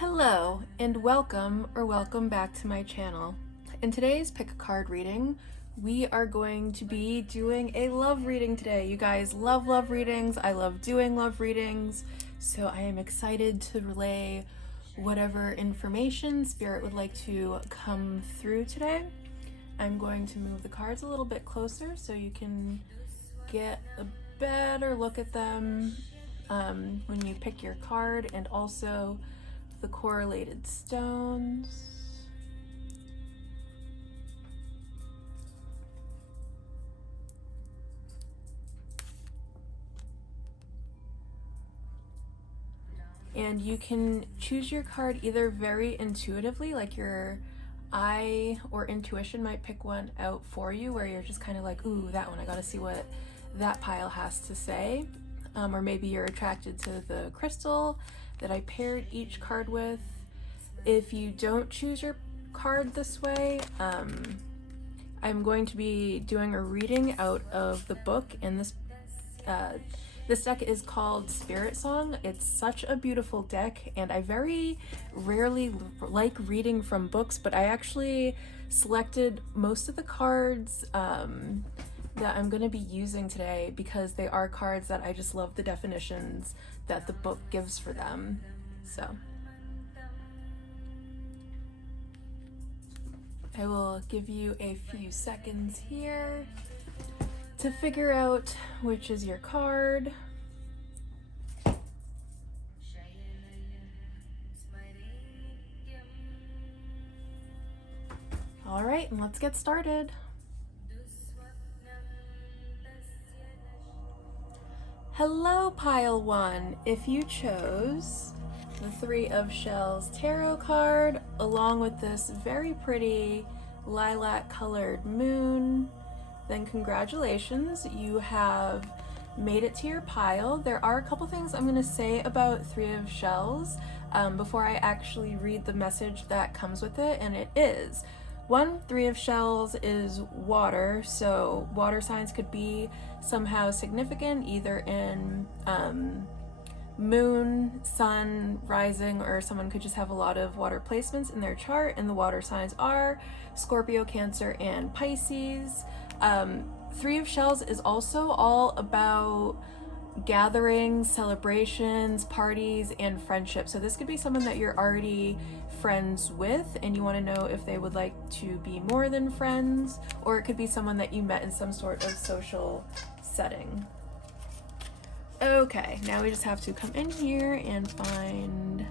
Hello and welcome back to my channel. In today's pick a card reading, we are going to be doing a love reading today. You guys love readings. I love doing love readings. So I am excited to relay whatever information Spirit would like to come through today. I'm going to move the cards a little bit closer so you can get a better look at them when you pick your card, and also the correlated stones. And you can choose your card either very intuitively, like your eye or intuition might pick one out for you, where you're just kind of like, ooh, that one, I gotta see what that pile has to say. Or maybe you're attracted to the crystal that I paired each card with. If you don't choose your card this way, I'm going to be doing a reading out of the book, and this deck is called Spirit Song. It's such a beautiful deck, and I very rarely like reading from books, but I actually selected most of the cards that I'm going to be using today because they are cards that I just love the definitions that the book gives for them. So I will give you a few seconds here to figure out which is your card. All right, and let's get started. Hello, Pile 1. If you chose the Three of Shells tarot card, along with this very pretty lilac colored moon, then congratulations, you have made it to your pile. There are a couple things I'm going to say about Three of Shells before I actually read the message that comes with it, and it is: one, Three of Shells is water, so water signs could be somehow significant, either in moon, sun, rising, or someone could just have a lot of water placements in their chart, and the water signs are Scorpio, Cancer, and Pisces. Three of Shells is also all about gatherings, celebrations, parties, and friendship. So this could be someone that you're already friends with and you want to know if they would like to be more than friends, or it could be someone that you met in some sort of social setting. Okay, now we just have to come in here and find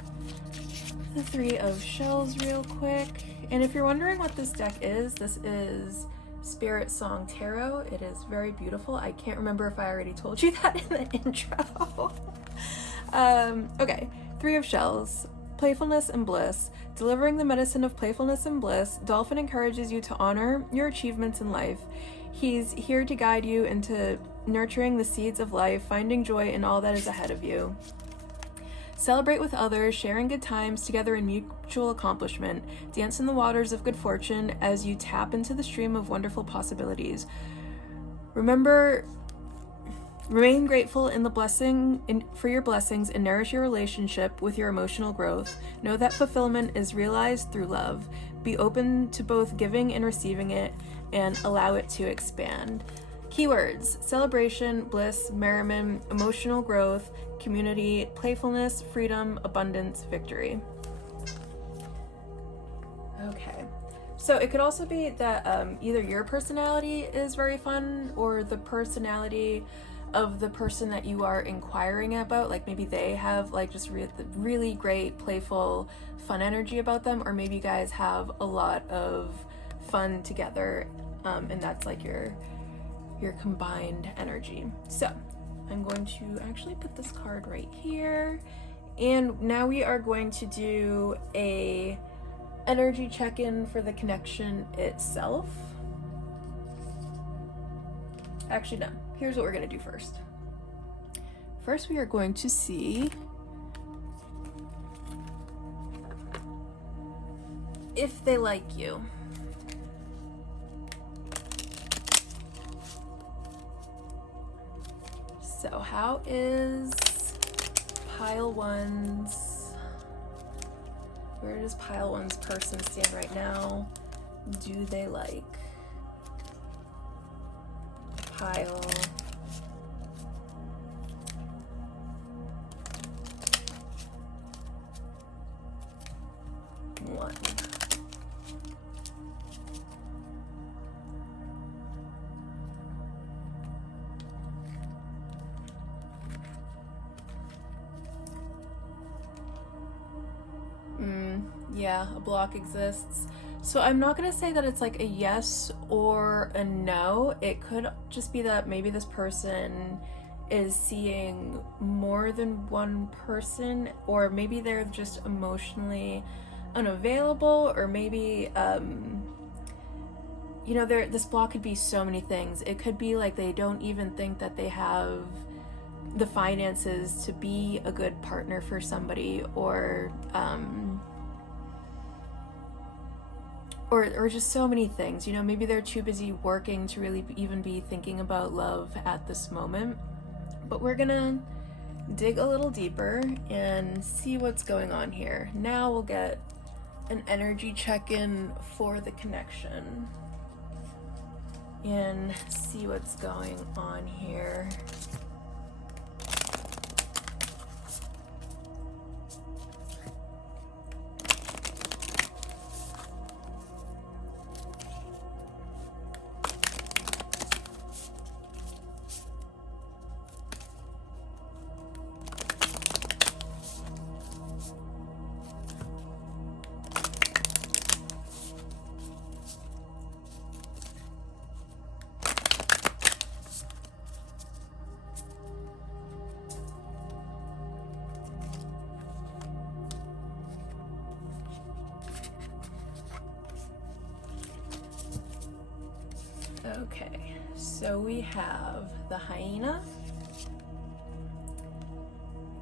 the Three of Shells real quick. And if you're wondering what this deck is, this is Spirit Song Tarot. It is very beautiful. I can't remember if I already told you that in the intro. Okay, Three of Shells. Playfulness and bliss. Delivering the medicine of playfulness and bliss, Dolphin encourages you to honor your achievements in life. He's here to guide you into nurturing the seeds of life, finding joy in all that is ahead of you. Celebrate with others, sharing good times together in mutual accomplishment. Dance in the waters of good fortune as you tap into the stream of wonderful possibilities. Remain grateful in the for your blessings and nourish your relationship with your emotional growth. Know that fulfillment is realized through love. Be open to both giving and receiving it, and allow it to expand. Keywords: celebration, bliss, merriment, emotional growth, community, playfulness, freedom, abundance, victory. Okay, so it could also be that either your personality is very fun, or the personality of the person that you are inquiring about, like maybe they have like just really great, playful, fun energy about them, or maybe you guys have a lot of fun together, and that's like your combined energy. So I'm going to actually put this card right here, and now we are going to do a energy check-in for the connection itself. Actually, no. Here's what we're going to do first. First, we are going to see if they like you. So how is Pile 1's Where does pile one's person stand right now? Do they like pile one? Yeah, a block exists. So I'm not gonna say that it's like a yes or a no. It could just be that maybe this person is seeing more than one person, or maybe they're just emotionally unavailable, or maybe you know, this block could be so many things. It could be like they don't even think that they have the finances to be a good partner for somebody, or just so many things. You know, maybe they're too busy working to really even be thinking about love at this moment. But we're gonna dig a little deeper and see what's going on here. Now we'll get an energy check-in for the connection and see what's going on here. Okay, so we have the hyena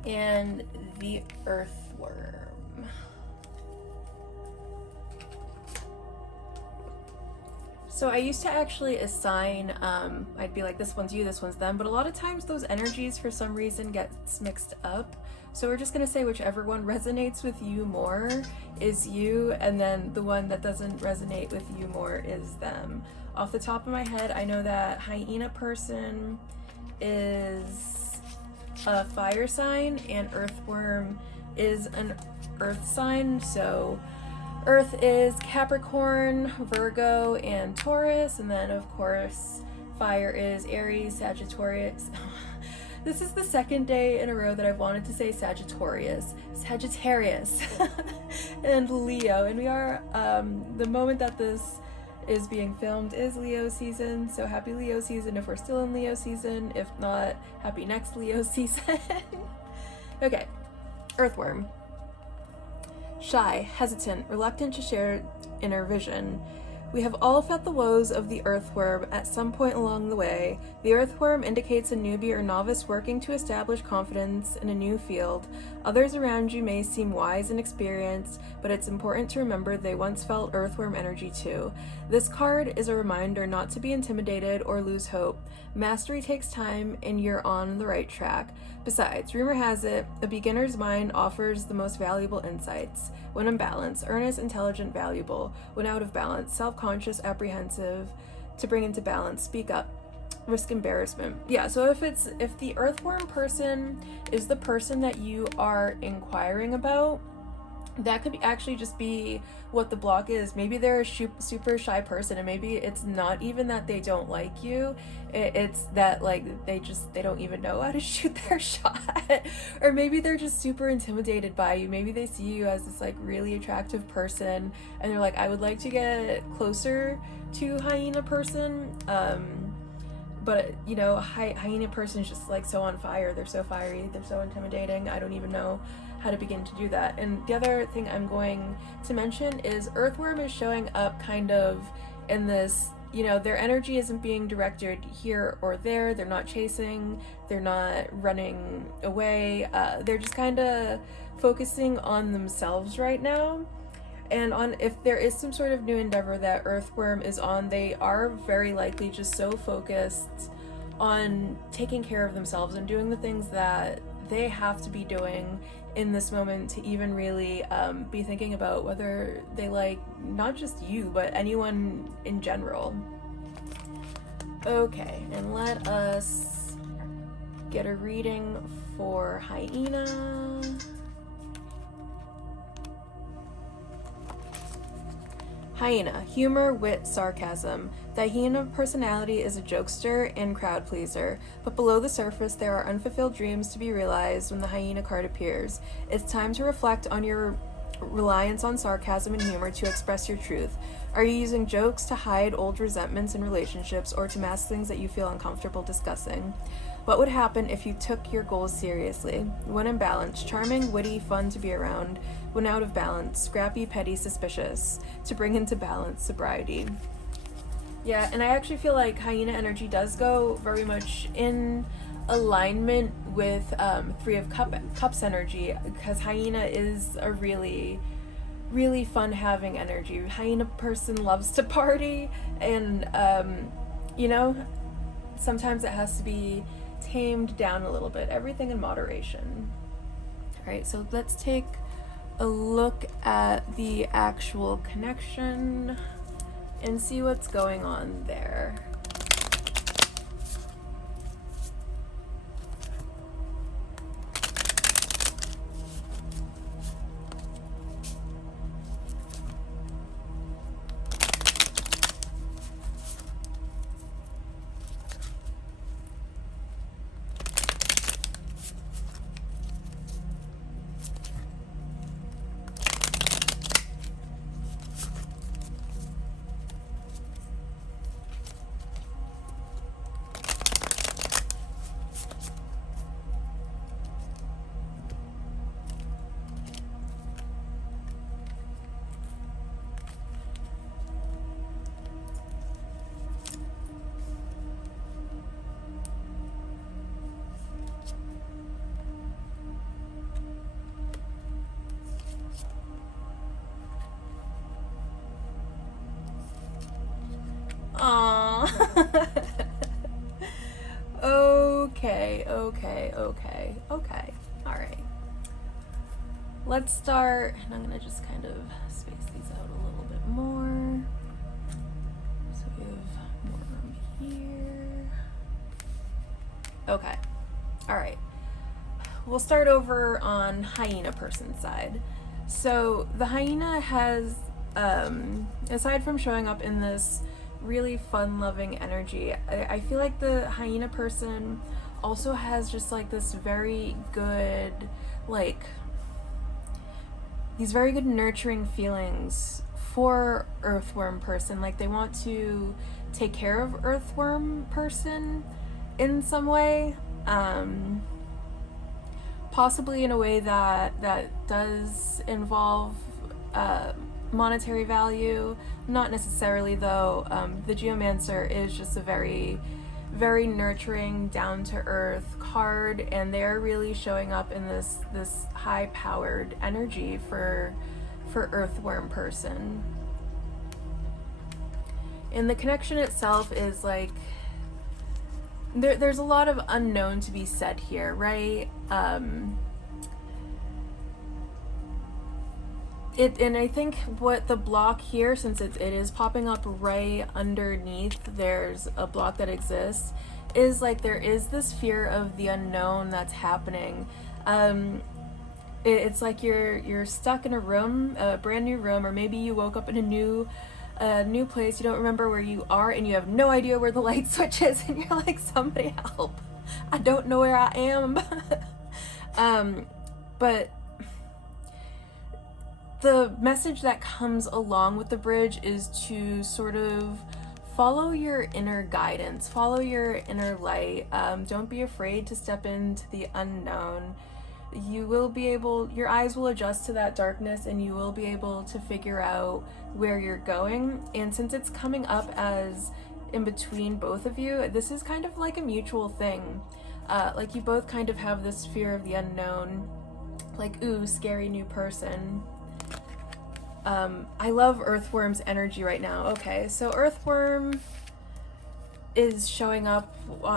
and the earthworm. So I used to actually assign, I'd be like, this one's you, this one's them, but a lot of times those energies for some reason gets mixed up. So we're just gonna say whichever one resonates with you more is you, and then the one that doesn't resonate with you more is them. Off the top of my head, I know that hyena person is a fire sign and earthworm is an earth sign. So earth is Capricorn, Virgo, and Taurus, and then of course fire is Aries, Sagittarius. This is the second day in a row that I've wanted to say Sagittarius, and Leo, and we are, the moment that this is being filmed is Leo season, so happy Leo season if we're still in Leo season. If not, happy next Leo season. Okay, earthworm. Shy, hesitant, reluctant to share inner vision. We have all felt the woes of the earthworm at some point along the way. The earthworm indicates a newbie or novice working to establish confidence in a new field. Others around you may seem wise and experienced, but it's important to remember they once felt earthworm energy too. This card is a reminder not to be intimidated or lose hope. Mastery takes time and you're on the right track. Besides, rumor has it, a beginner's mind offers the most valuable insights. When in balance, earnest, intelligent, valuable. When out of balance, self-conscious, apprehensive. To bring into balance, speak up. Risk embarrassment. Yeah, so if the earthworm person is the person that you are inquiring about, that could actually just be what the block is. Maybe they're a super shy person, and maybe it's not even that they don't like you, it's that like they don't even know how to shoot their shot. Or maybe they're just super intimidated by you. Maybe they see you as this like really attractive person and they're like, I would like to get closer to hyena person, but you know, hyena person is just like so on fire. They're so fiery, they're so intimidating. I don't even know how to begin to do that. And the other thing I'm going to mention is earthworm is showing up kind of in this, you know, their energy isn't being directed here or there. They're not chasing, they're not running away. They're just kind of focusing on themselves right now. And on if there is some sort of new endeavor that earthworm is on, they are very likely just so focused on taking care of themselves and doing the things that they have to be doing in this moment to even really be thinking about whether they like not just you, but anyone in general. Okay, and let us get a reading for Hyena. Hyena, humor, wit, sarcasm. The hyena personality is a jokester and crowd pleaser, but below the surface there are unfulfilled dreams to be realized when the hyena card appears. It's time to reflect on your reliance on sarcasm and humor to express your truth. Are you using jokes to hide old resentments in relationships or to mask things that you feel uncomfortable discussing? What would happen if you took your goals seriously? When in balance, charming, witty, fun to be around. When out of balance, scrappy, petty, suspicious. To bring into balance, sobriety. Yeah, and I actually feel like hyena energy does go very much in alignment with Three of Cups energy, because hyena is a really fun having energy. Hyena person loves to party, and you know, sometimes it has to be tamed down a little bit. Everything in moderation. All right, so let's take a look at the actual connection and see what's going on there. Aww. Okay. Alright. Let's start, and I'm gonna just kind of space these out a little bit more. So we have more room here. Okay. Alright. We'll start over on hyena person's side. So the hyena has, aside from showing up in this really fun-loving energy, I feel like the hyena person also has just like this very good, like, these very good nurturing feelings for earthworm person. Like, they want to take care of earthworm person in some way, possibly in a way that does involve monetary value. Not necessarily, though. The Geomancer is just a very nurturing, down-to-earth card, and they're really showing up in this high-powered energy for earthworm person. And the connection itself is like, there's a lot of unknown to be said here, right? And I think what the block here, since it is popping up right underneath, there's a block that exists, is like there is this fear of the unknown that's happening. It's like you're stuck in a room, a brand new room, or maybe you woke up in a new place, you don't remember where you are, and you have no idea where the light switch is, and you're like, somebody help, I don't know where I am. But the message that comes along with the bridge is to sort of follow your inner guidance, follow your inner light. Don't be afraid to step into the unknown. You will be able, your eyes will adjust to that darkness, and you will be able to figure out where you're going. And since it's coming up as in between both of you, this is kind of like a mutual thing. Like, you both kind of have this fear of the unknown, like, ooh, scary new person. I love Earthworm's energy right now. Okay, so Earthworm is showing up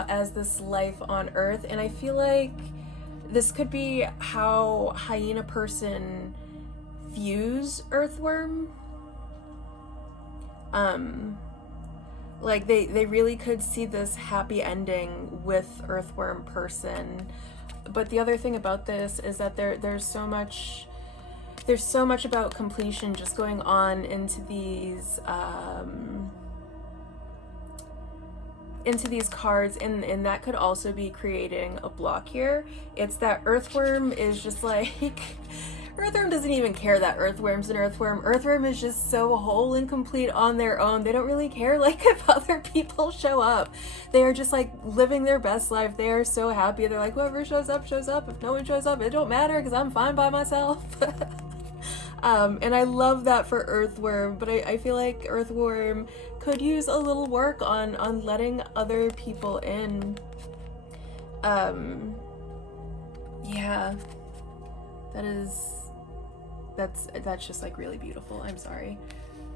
as this life on Earth, and I feel like this could be how hyena person views earthworm. Like they really could see this happy ending with earthworm person. But the other thing about this is that there's so much about completion just going on into these cards, and that could also be creating a block here. It's that earthworm is just like earthworm doesn't even care that earthworm's an earthworm. Earthworm is just so whole and complete on their own. They don't really care like if other people show up. They are just like living their best life. They are so happy. They're like, whoever shows up shows up. If no one shows up, it don't matter because I'm fine by myself. And I love that for earthworm, but I feel like earthworm could use a little work on letting other people in. Yeah, that's just like really beautiful. I'm sorry.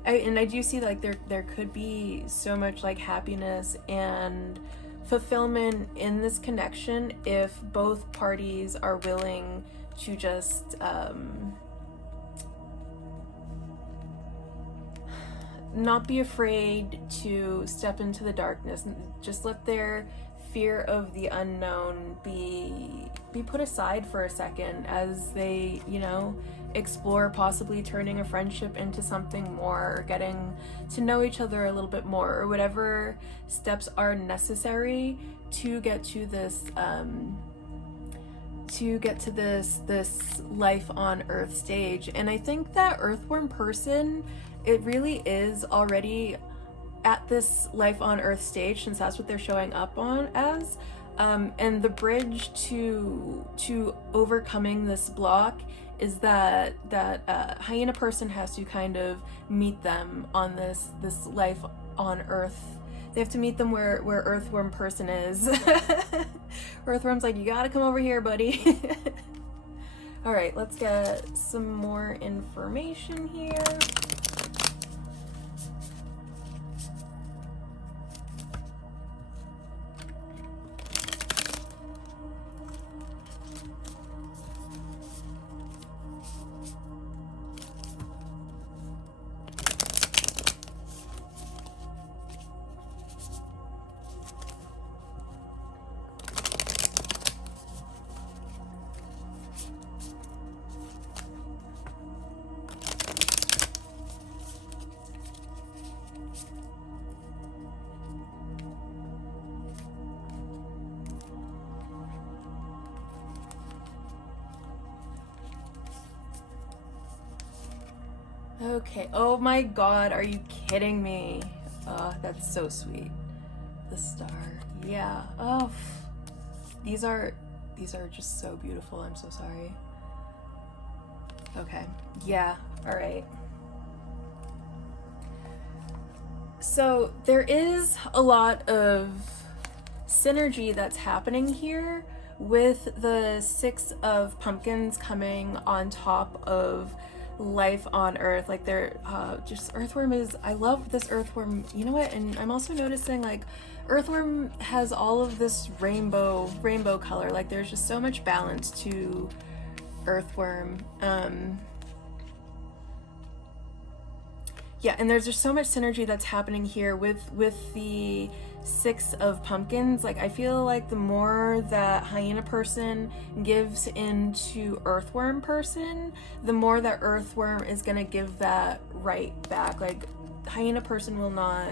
I do see like there could be so much like happiness and fulfillment in this connection if both parties are willing to just not be afraid to step into the darkness. Just let their fear of the unknown be put aside for a second as they, you know, explore possibly turning a friendship into something more, or getting to know each other a little bit more, or whatever steps are necessary to get to this this life on Earth stage. And I think that earthworm person, it really is already at this life on Earth stage, since that's what they're showing up on as. And the bridge to overcoming this block is that hyena person has to kind of meet them on this life on Earth. They have to meet them where earthworm person is. Earthworm's like, you gotta come over here, buddy. All right, let's get some more information here. Okay, oh my god, are you kidding me? Oh, that's so sweet. The star, yeah. Oh, these are just so beautiful. I'm so sorry. Okay, yeah, all right. So there is a lot of synergy that's happening here with the Six of Pumpkins coming on top of life on Earth. Like they're just earthworm is, I love this earthworm, you know what? And I'm also noticing like earthworm has all of this rainbow color. Like there's just so much balance to earthworm. Yeah, and there's just so much synergy that's happening here with the Six of Pumpkins. Like I feel like the more that hyena person gives into earthworm person, the more that earthworm is gonna give that right back. Like hyena person will not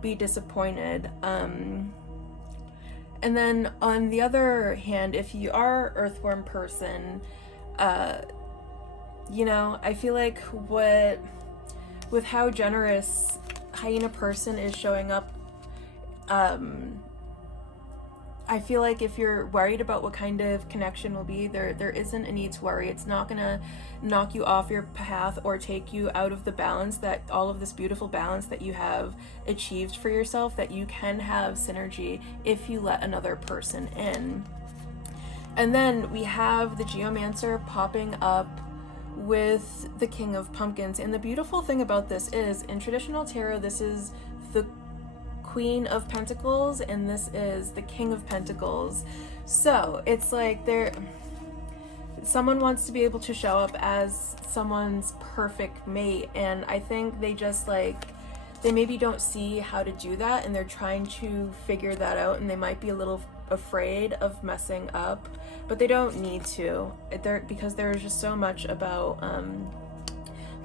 be disappointed. And then on the other hand, if you are earthworm person, you know, I feel like with how generous hyena person is showing up, I feel like if you're worried about what kind of connection will be, there isn't a need to worry. It's not gonna knock you off your path or take you out of the balance, that all of this beautiful balance that you have achieved for yourself, that you can have synergy if you let another person in. And then we have the Geomancer popping up with the King of Pumpkins. And the beautiful thing about this is, in traditional tarot, this is the Queen of Pentacles and this is the King of Pentacles. So it's like someone wants to be able to show up as someone's perfect mate, and I think they just like, they maybe don't see how to do that, and they're trying to figure that out, and they might be a little afraid of messing up, but they don't need to, because there's just so much about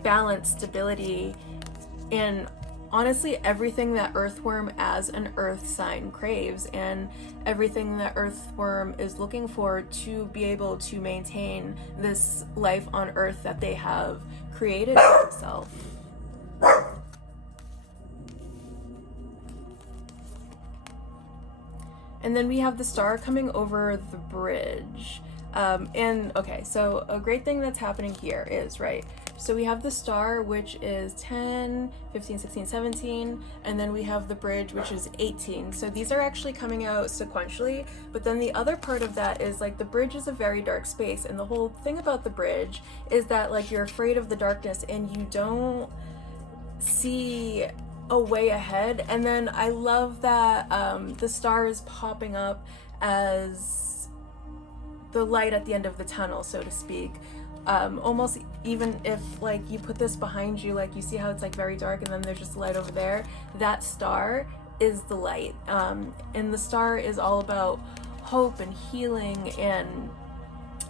balance, stability, and honestly everything that earthworm as an earth sign craves, and everything that earthworm is looking for to be able to maintain this life on earth that they have created for themselves. And then we have the star coming over the bridge. And okay, so a great thing that's happening here is, right, so we have the star, which is 10, 15, 16, 17, and then we have the bridge, which is 18. So these are actually coming out sequentially, but then the other part of that is like the bridge is a very dark space, and the whole thing about the bridge is that like you're afraid of the darkness and you don't see a way ahead. And then I love that the star is popping up as the light at the end of the tunnel, so to speak. Almost even if like you put this behind you, like you see how it's like very dark and then there's just a light over there, that star is the light. And the star is all about hope and healing and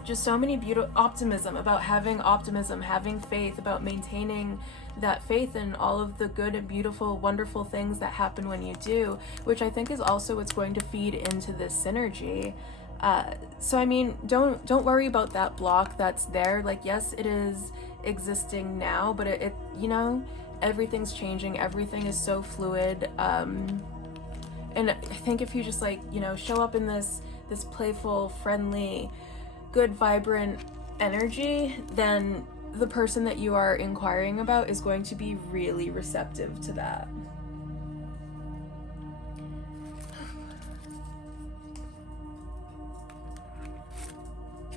just so many beautiful optimism, about having optimism, having faith, about maintaining that faith in all of the good and beautiful, wonderful things that happen when you do, which I think is also what's going to feed into this synergy. So I mean, don't worry about that block that's there. Like, yes, it is existing now, but it you know, everything's changing, everything is so fluid. And I think if you just like, you know, show up in this playful, friendly, good, vibrant energy, then the person that you are inquiring about is going to be really receptive to that.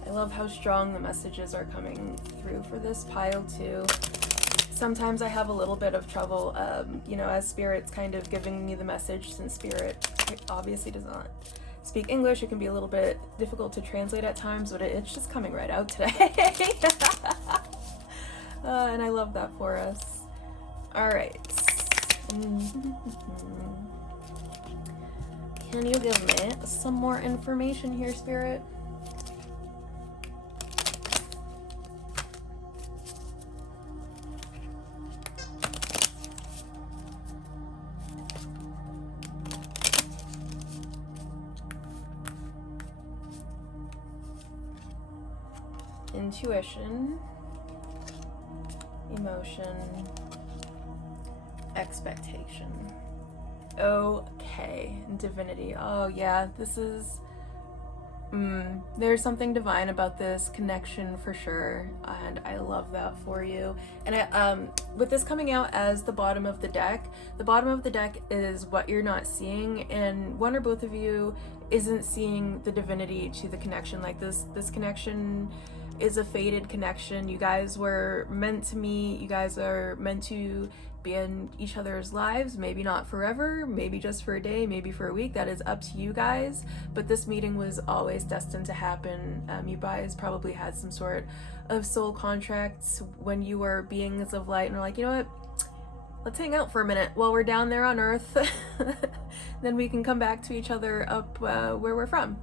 I love how strong the messages are coming through for this pile too. Sometimes I have a little bit of trouble, you know, as Spirit's kind of giving me the message, since Spirit obviously does not speak English. It can be a little bit difficult to translate at times, but it's just coming right out today. And I love that for us. All right. Can you give me some more information here, Spirit? Intuition, emotion, expectation. Okay, divinity. Oh yeah, this is there's something divine about this connection for sure, and I love that for you. And I, with this coming out as the bottom of the deck is what you're not seeing, and one or both of you isn't seeing the divinity to the connection. Like this connection is a fated connection. You guys were meant to meet. You guys are meant to be in each other's lives, maybe not forever, maybe just for a day, maybe for a week. That is up to you guys, but this meeting was always destined to happen. You guys probably had some sort of soul contracts when you were beings of light and were like, you know what, let's hang out for a minute while we're down there on earth. Then we can come back to each other up where we're from.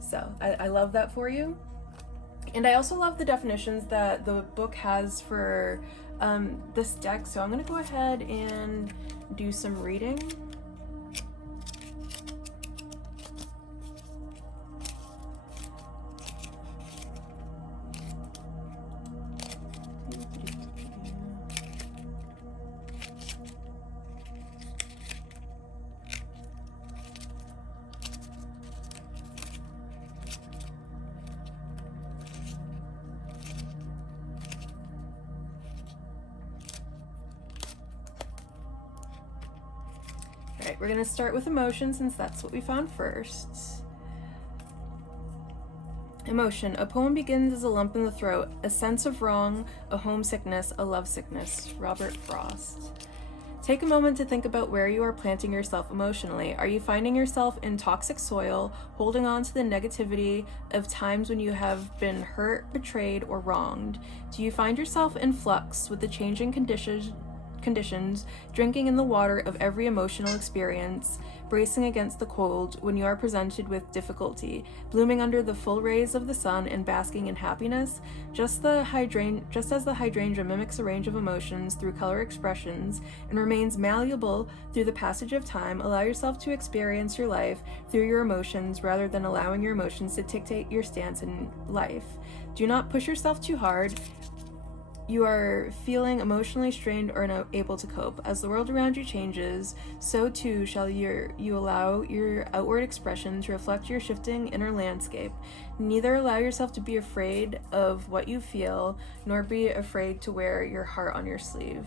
So I love that for you. And I also love the definitions that the book has for this deck. So I'm going to go ahead and do some reading. Alright, we're going to start with emotion since that's what we found first. Emotion. A poem begins as a lump in the throat, a sense of wrong, a homesickness, a lovesickness. Robert Frost. Take a moment to think about where you are planting yourself emotionally. Are you finding yourself in toxic soil, holding on to the negativity of times when you have been hurt, betrayed, or wronged? Do you find yourself in flux with the changing conditions, drinking in the water of every emotional experience, bracing against the cold when you are presented with difficulty, blooming under the full rays of the sun and basking in happiness? Just as the hydrangea mimics a range of emotions through color expressions and remains malleable through the passage of time, allow yourself to experience your life through your emotions rather than allowing your emotions to dictate your stance in life. Do not push yourself too hard. You are feeling emotionally strained or unable to cope. As the world around you changes, so too shall you allow your outward expression to reflect your shifting inner landscape. Neither allow yourself to be afraid of what you feel, nor be afraid to wear your heart on your sleeve.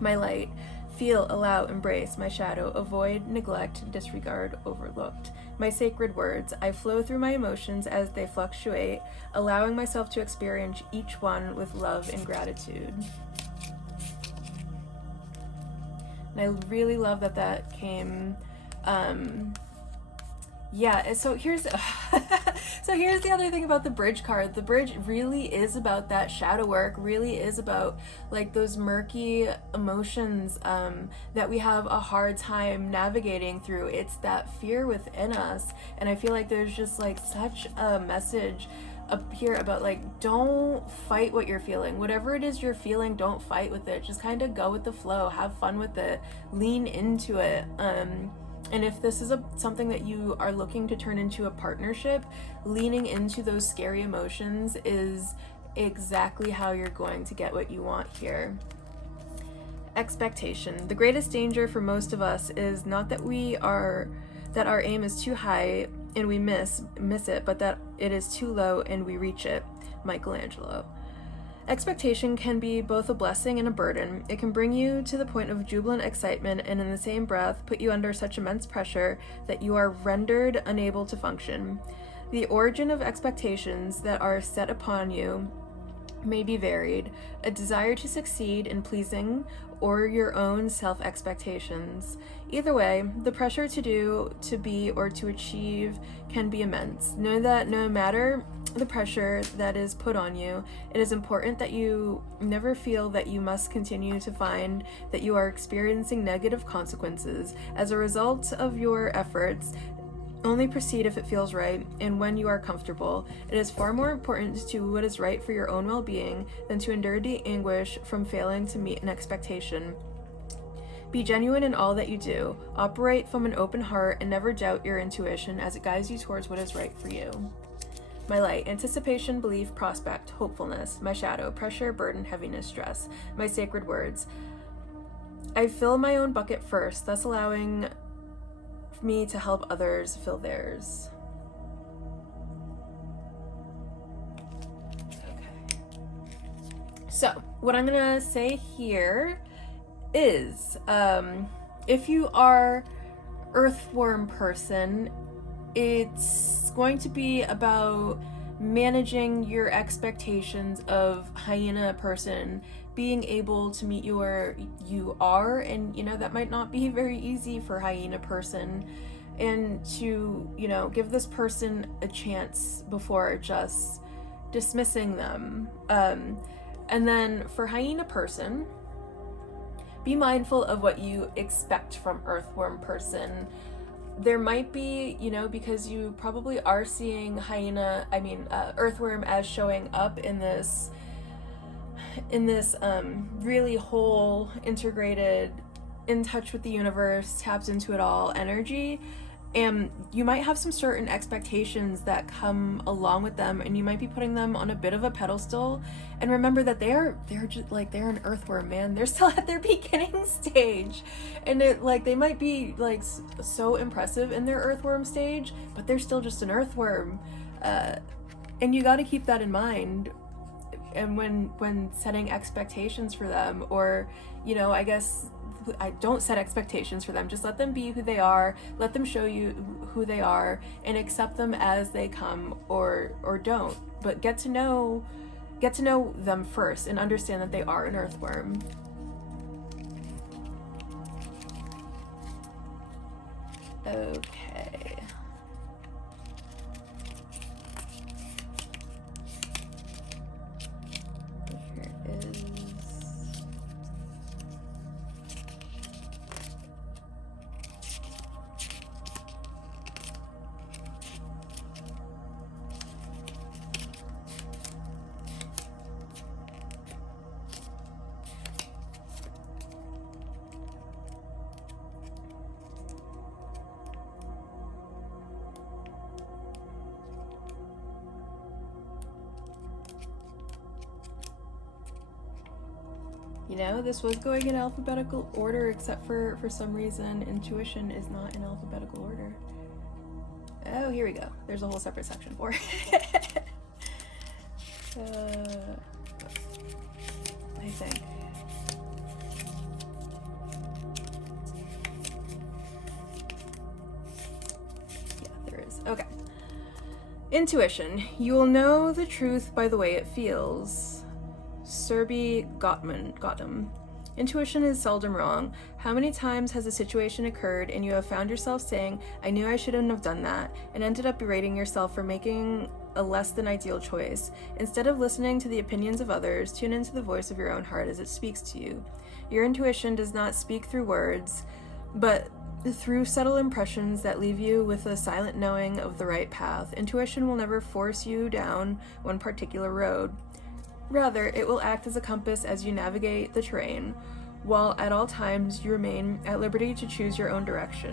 My light, feel, allow, embrace. My shadow, avoid, neglect, disregard, overlooked. My sacred words, I flow through my emotions as they fluctuate, allowing myself to experience each one with love and gratitude. And I really love that came, so here's the other thing about the bridge card. The bridge really is about that shadow work, really is about like those murky emotions that we have a hard time navigating through. It's that fear within us, and I feel like there's just like such a message up here about like, don't fight what you're feeling. Whatever it is you're feeling, don't fight with it. Just kind of go with the flow, have fun with it, lean into it. And if this is something that you are looking to turn into a partnership, leaning into those scary emotions is exactly how you're going to get what you want here. Expectation. The greatest danger for most of us is not that our aim is too high and we miss it, but that it is too low and we reach it. Michelangelo. Expectation can be both a blessing and a burden. It can bring you to the point of jubilant excitement and in the same breath put you under such immense pressure that you are rendered unable to function. The origin of expectations that are set upon you may be varied: a desire to succeed in pleasing or your own self-expectations. Either way, the pressure to do, to be, or to achieve can be immense. Know that no matter the pressure that is put on you, it is important that you never feel that you must continue to find that you are experiencing negative consequences as a result of your efforts. Only proceed if it feels right and when you are comfortable. It is far more important to do what is right for your own well-being than to endure the anguish from failing to meet an expectation. Be genuine in all that you do. Operate from an open heart and never doubt your intuition as it guides you towards what is right for you. My light, anticipation, belief, prospect, hopefulness. My shadow, pressure, burden, heaviness, stress. My sacred words, I fill my own bucket first, thus allowing me to help others fill theirs. Okay. So, what I'm gonna say here is, if you are earthworm person, it's going to be about managing your expectations of hyena person, being able to meet you where you are, and that might not be very easy for hyena person, and to give this person a chance before just dismissing them. And then for hyena person, be mindful of what you expect from earthworm person. There might be, because you probably are seeing earthworm as showing up in this really whole, integrated, in touch with the universe, taps into it all energy. And you might have some certain expectations that come along with them, and you might be putting them on a bit of a pedestal. And remember that they're just like, they're an earthworm, man. They're still at their beginning stage, and they might be like so impressive in their earthworm stage, but they're still just an earthworm. And you got to keep that in mind. And when setting expectations for them, or I guess I don't set expectations for them. Just let them be who they are. Let them show you who they are, and accept them as they come, or don't. But get to know them first and understand that they are an earthworm. Okay. Here is... You know, this was going in alphabetical order, except for some reason, intuition is not in alphabetical order. Oh, here we go. There's a whole separate section for it. I think. Yeah, there is. Okay. Intuition. You will know the truth by the way it feels. Serby Gotham. Intuition is seldom wrong. How many times has a situation occurred and you have found yourself saying, I knew I shouldn't have done that, and ended up berating yourself for making a less than ideal choice? Instead of listening to the opinions of others, tune into the voice of your own heart as it speaks to you. Your intuition does not speak through words, but through subtle impressions that leave you with a silent knowing of the right path. Intuition will never force you down one particular road. Rather, it will act as a compass as you navigate the terrain, while at all times you remain at liberty to choose your own direction.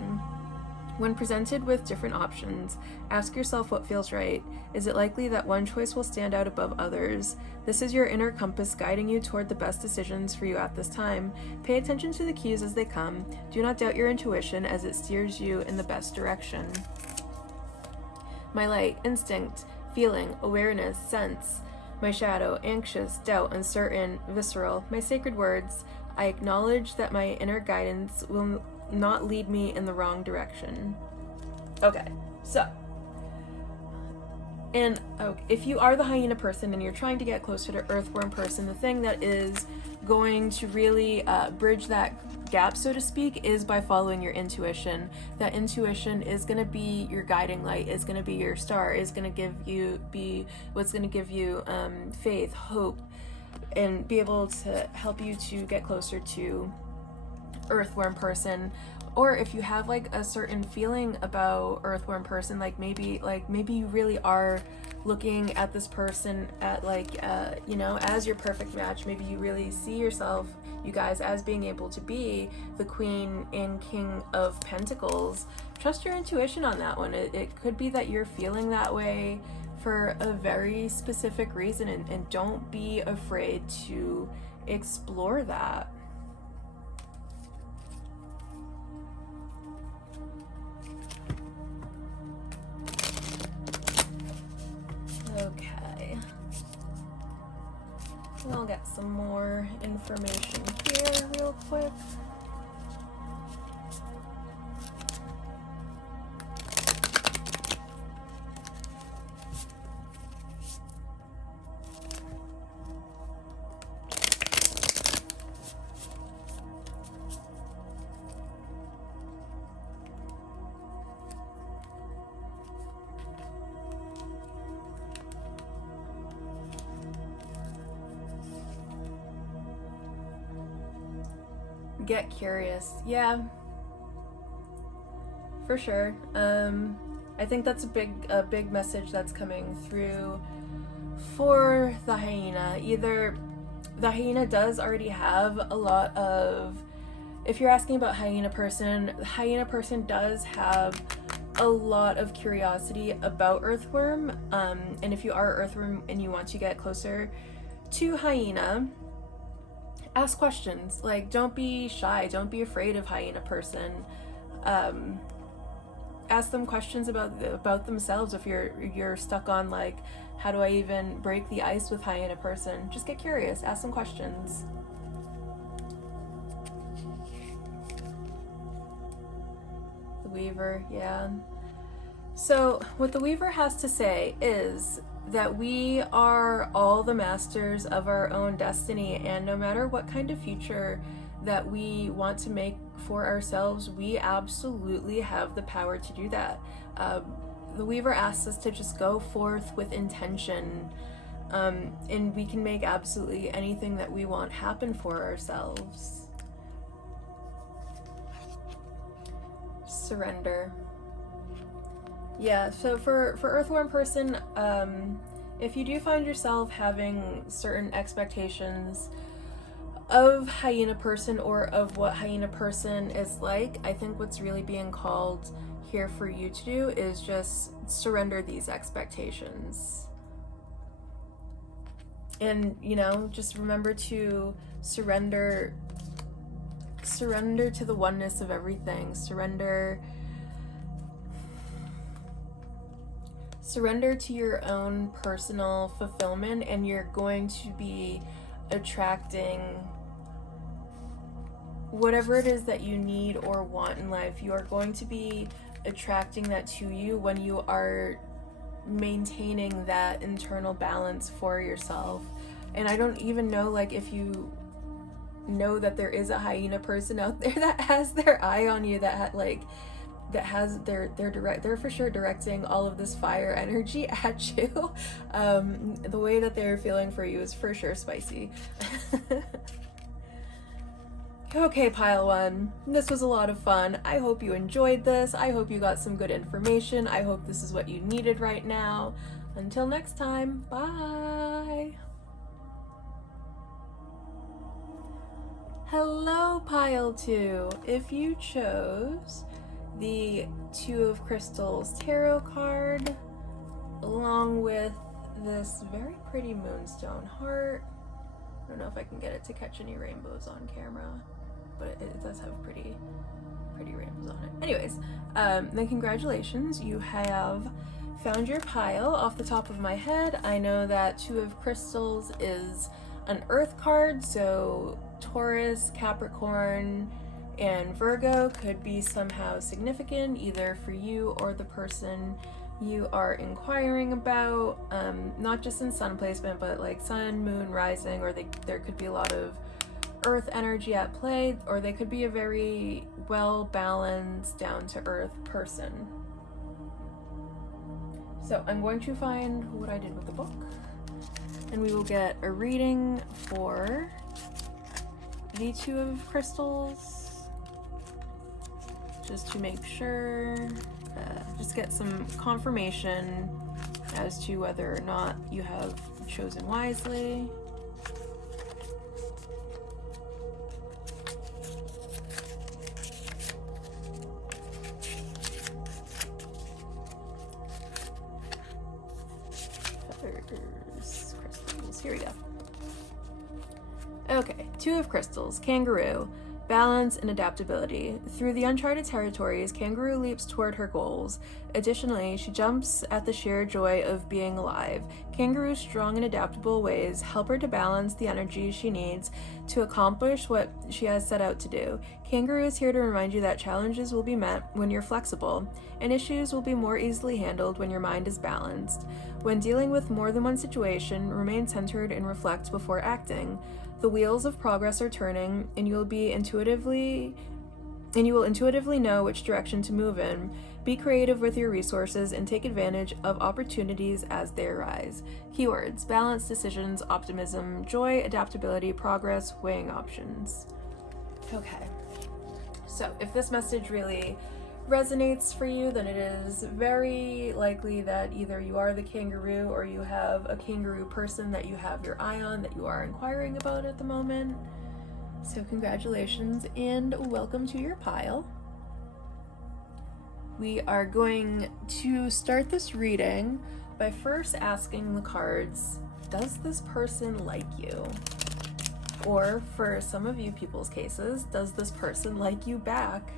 When presented with different options, ask yourself what feels right. Is it likely that one choice will stand out above others? This is your inner compass guiding you toward the best decisions for you at this time. Pay attention to the cues as they come. Do not doubt your intuition as it steers you in the best direction. My light, instinct, feeling, awareness, sense. My shadow, anxious, doubt, uncertain, visceral. My sacred words. I acknowledge that my inner guidance will not lead me in the wrong direction. Okay, so. And if you are the hyena person and you're trying to get closer to earthworm person, the thing that is going to really bridge that gap, so to speak, is by following your intuition. That intuition is going to be your guiding light, is going to be your star, is going to be what's going to give you faith, hope, and be able to help you to get closer to earthworm person. Or if you have like a certain feeling about earthworm person, like maybe you really are looking at this person at as your perfect match. Maybe you really see yourself, you guys, as being able to be the Queen and King of Pentacles. Trust your intuition on that one. It could be that you're feeling that way for a very specific reason, and don't be afraid to explore that. Okay, I'll get some more information here real quick. Get curious. Yeah, for sure. I think that's a big message that's coming through for the hyena. Either the hyena does already have a lot of, if you're asking about hyena person, the hyena person does have a lot of curiosity about earthworm. And if you are earthworm and you want to get closer to hyena, ask questions. Like, don't be shy, don't be afraid of hyena person. Ask them questions about themselves. If you're stuck on like, how do I even break the ice with hyena person, just get curious, ask some questions. The Weaver, yeah. So what the Weaver has to say is that we are all the masters of our own destiny, and no matter what kind of future that we want to make for ourselves, we absolutely have the power to do that. The Weaver asks us to just go forth with intention, and we can make absolutely anything that we want happen for ourselves. Surrender. Yeah, so for Earthworm person, if you do find yourself having certain expectations of Hyena person or of what Hyena person is like, I think what's really being called here for you to do is just surrender these expectations. And, you know, just remember to surrender to the oneness of everything. Surrender to your own personal fulfillment, and you're going to be attracting whatever it is that you need or want in life. You are going to be attracting that to you when you are maintaining that internal balance for yourself. And I don't even know, like, if you know that there is a Hyena person out there that has their eye on you, they're for sure directing all of this fire energy at you. The way that they're feeling for you is for sure spicy. Okay, Pile 1, this was a lot of fun. I hope you enjoyed this. I hope you got some good information. I hope this is what you needed right now. Until next time, bye! Hello, Pile 2. If you chose the Two of Crystals tarot card, along with this very pretty moonstone heart, I don't know if I can get it to catch any rainbows on camera, but it does have pretty rainbows on it. Anyways, then congratulations, you have found your pile. Off the top of my head, I know that Two of Crystals is an earth card, so Taurus, Capricorn, and Virgo could be somehow significant, either for you or the person you are inquiring about, not just in sun placement, but like sun, moon, rising, or there could be a lot of earth energy at play, or they could be a very well-balanced, down-to-earth person. So I'm going to find what I did with the book, and we will get a reading for the Two of Crystals, just to make sure, just get some confirmation as to whether or not you have chosen wisely. Crystals, here we go. Okay, Two of Crystals, Kangaroo. Balance and adaptability. Through the uncharted territories, Kangaroo leaps toward her goals. Additionally, she jumps at the sheer joy of being alive. Kangaroo's strong and adaptable ways help her to balance the energy she needs to accomplish what she has set out to do. Kangaroo is here to remind you that challenges will be met when you're flexible, and issues will be more easily handled when your mind is balanced. When dealing with more than one situation, remain centered and reflect before acting. The wheels of progress are turning, and you will intuitively know which direction to move in. Be creative with your resources and take advantage of opportunities as they arise. Keywords: balance, decisions, optimism, joy, adaptability, progress, weighing options. Okay, so if this message really resonates for you, then it is very likely that either you are the kangaroo or you have a kangaroo person that you have your eye on, that you are inquiring about at the moment. So congratulations and welcome to your pile. We are going to start this reading by first asking the cards, does this person like you? Or for some of you people's cases, does this person like you back?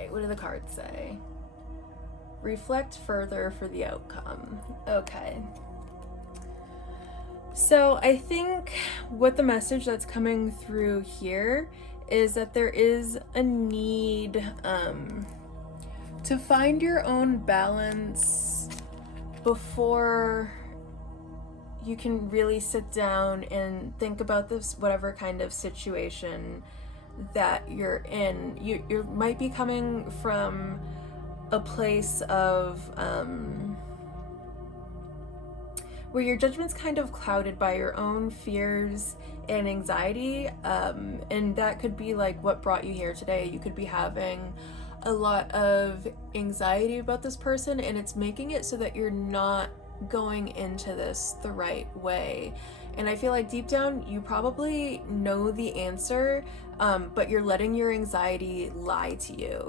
right, what do the cards say? Reflect further for the outcome. Okay. So I think what the message that's coming through here is that there is a need to find your own balance before you can really sit down and think about this, whatever kind of situation that you're in. You might be coming from a place of where your judgment's kind of clouded by your own fears and anxiety, and that could be like what brought you here today. You could be having a lot of anxiety about this person, and it's making it so that you're not going into this the right way. And I feel like deep down you probably know the answer, but you're letting your anxiety lie to you.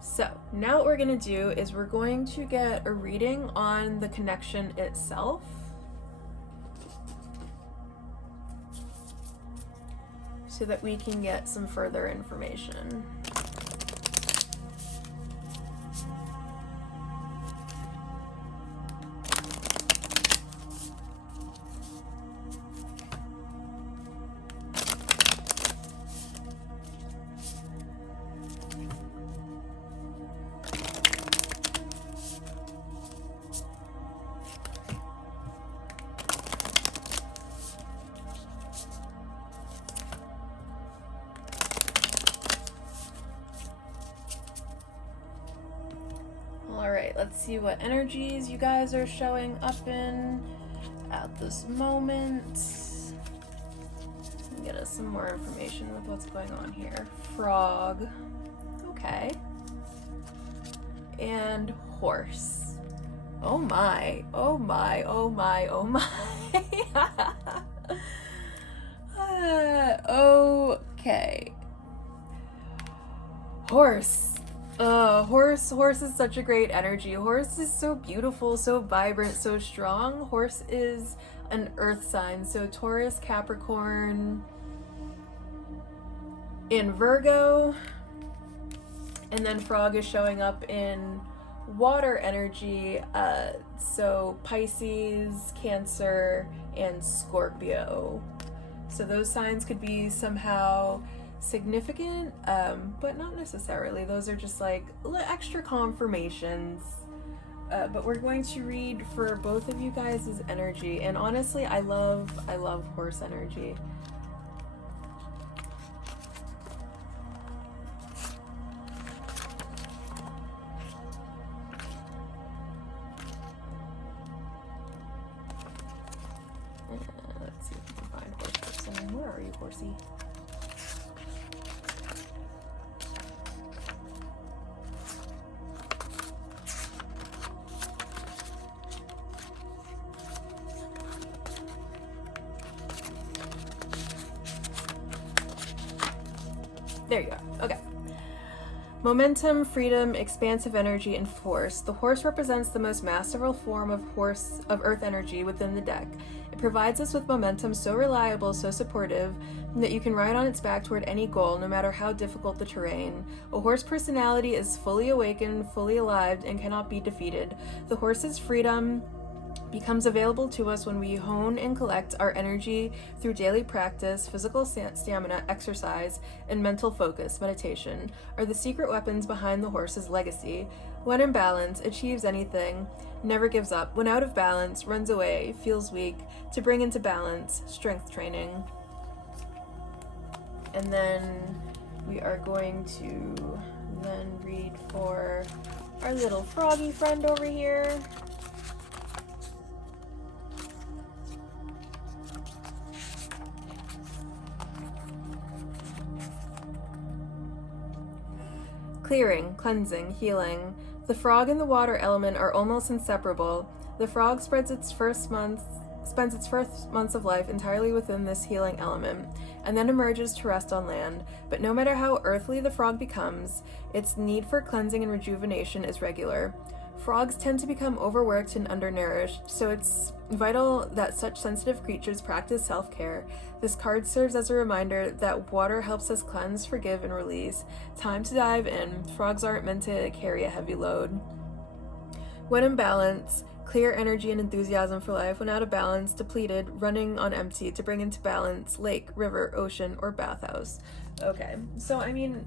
So now what we're going to do is we're going to get a reading on the connection itself. So that we can get some further information. Alright, let's see what energies you guys are showing up in at this moment. Get us some more information with what's going on here. Frog. Okay. And horse. Oh my. Oh my. Oh my. Oh my. Okay. Horse. Horse is such a great energy. Horse is so beautiful, so vibrant, so strong. Horse is an earth sign, so Taurus, Capricorn, in Virgo, and then frog is showing up in water energy, so Pisces, Cancer, and Scorpio. So those signs could be somehow significant, but not necessarily. Those are just like extra confirmations. But we're going to read for both of you guys' energy, and honestly, I love horse energy. Let's see if we can find horse person. Where are you, horsey? There you go. Okay. Momentum, freedom, expansive energy, and force. The horse represents the most masterful form of earth energy within the deck. It provides us with momentum so reliable, so supportive, that you can ride on its back toward any goal, no matter how difficult the terrain. A horse personality is fully awakened, fully alive, and cannot be defeated. The horse's freedom becomes available to us when we hone and collect our energy through daily practice. Physical stamina, exercise, and mental focus, meditation, are the secret weapons behind the horse's legacy. When in balance, achieves anything, never gives up. When out of balance, runs away, feels weak. To bring into balance, strength training. And then we are going to then read for our little froggy friend over here. Clearing, cleansing, healing. The frog and the water element are almost inseparable. The frog spends its first months of life entirely within this healing element, and then emerges to rest on land. But no matter how earthly the frog becomes, its need for cleansing and rejuvenation is regular. Frogs tend to become overworked and undernourished, so it's vital that such sensitive creatures practice self-care. This card serves as a reminder that water helps us cleanse, forgive, and release. Time to dive in. Frogs aren't meant to carry a heavy load. When in balance, clear energy and enthusiasm for life. When out of balance, depleted, running on empty. To bring into balance, lake, river, ocean, or bathhouse. Okay, so I mean,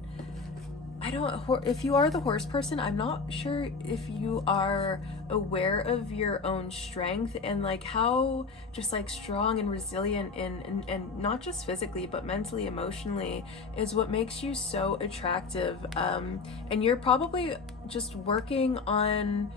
if you are the horse person, I'm not sure if you are aware of your own strength and like how just like strong and resilient and not just physically but mentally, emotionally is what makes you so attractive. And you're probably just working on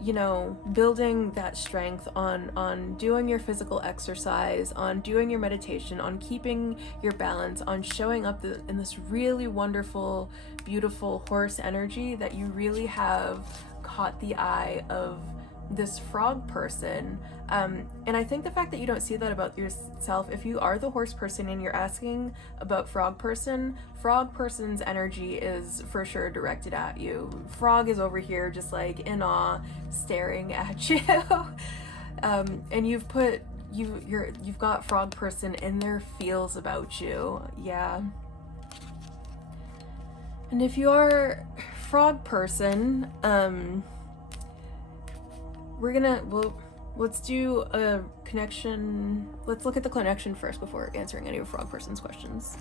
you know, building that strength, on doing your physical exercise, on doing your meditation, on keeping your balance, on showing up in this really wonderful, beautiful horse energy that you really have caught the eye of this frog person. And I think the fact that you don't see that about yourself, if you are the horse person and you're asking about frog person's energy is for sure directed at you. Frog is over here just like in awe, staring at you. And you've got frog person in their feels about you. Yeah. And if you are frog person, let's do a connection. Let's look at the connection first before answering any of frog person's questions.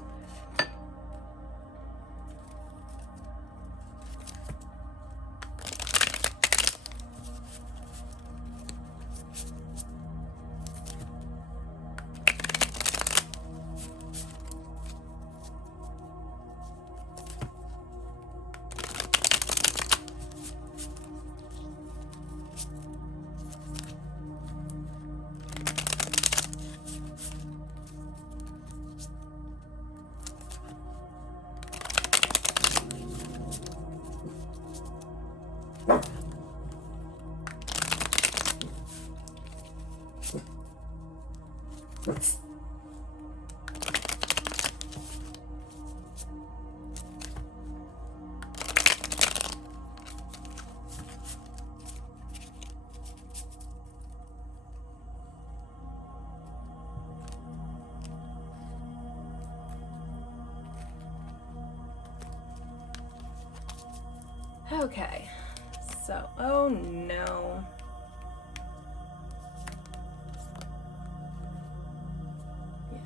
Okay, so, oh no. Yeah.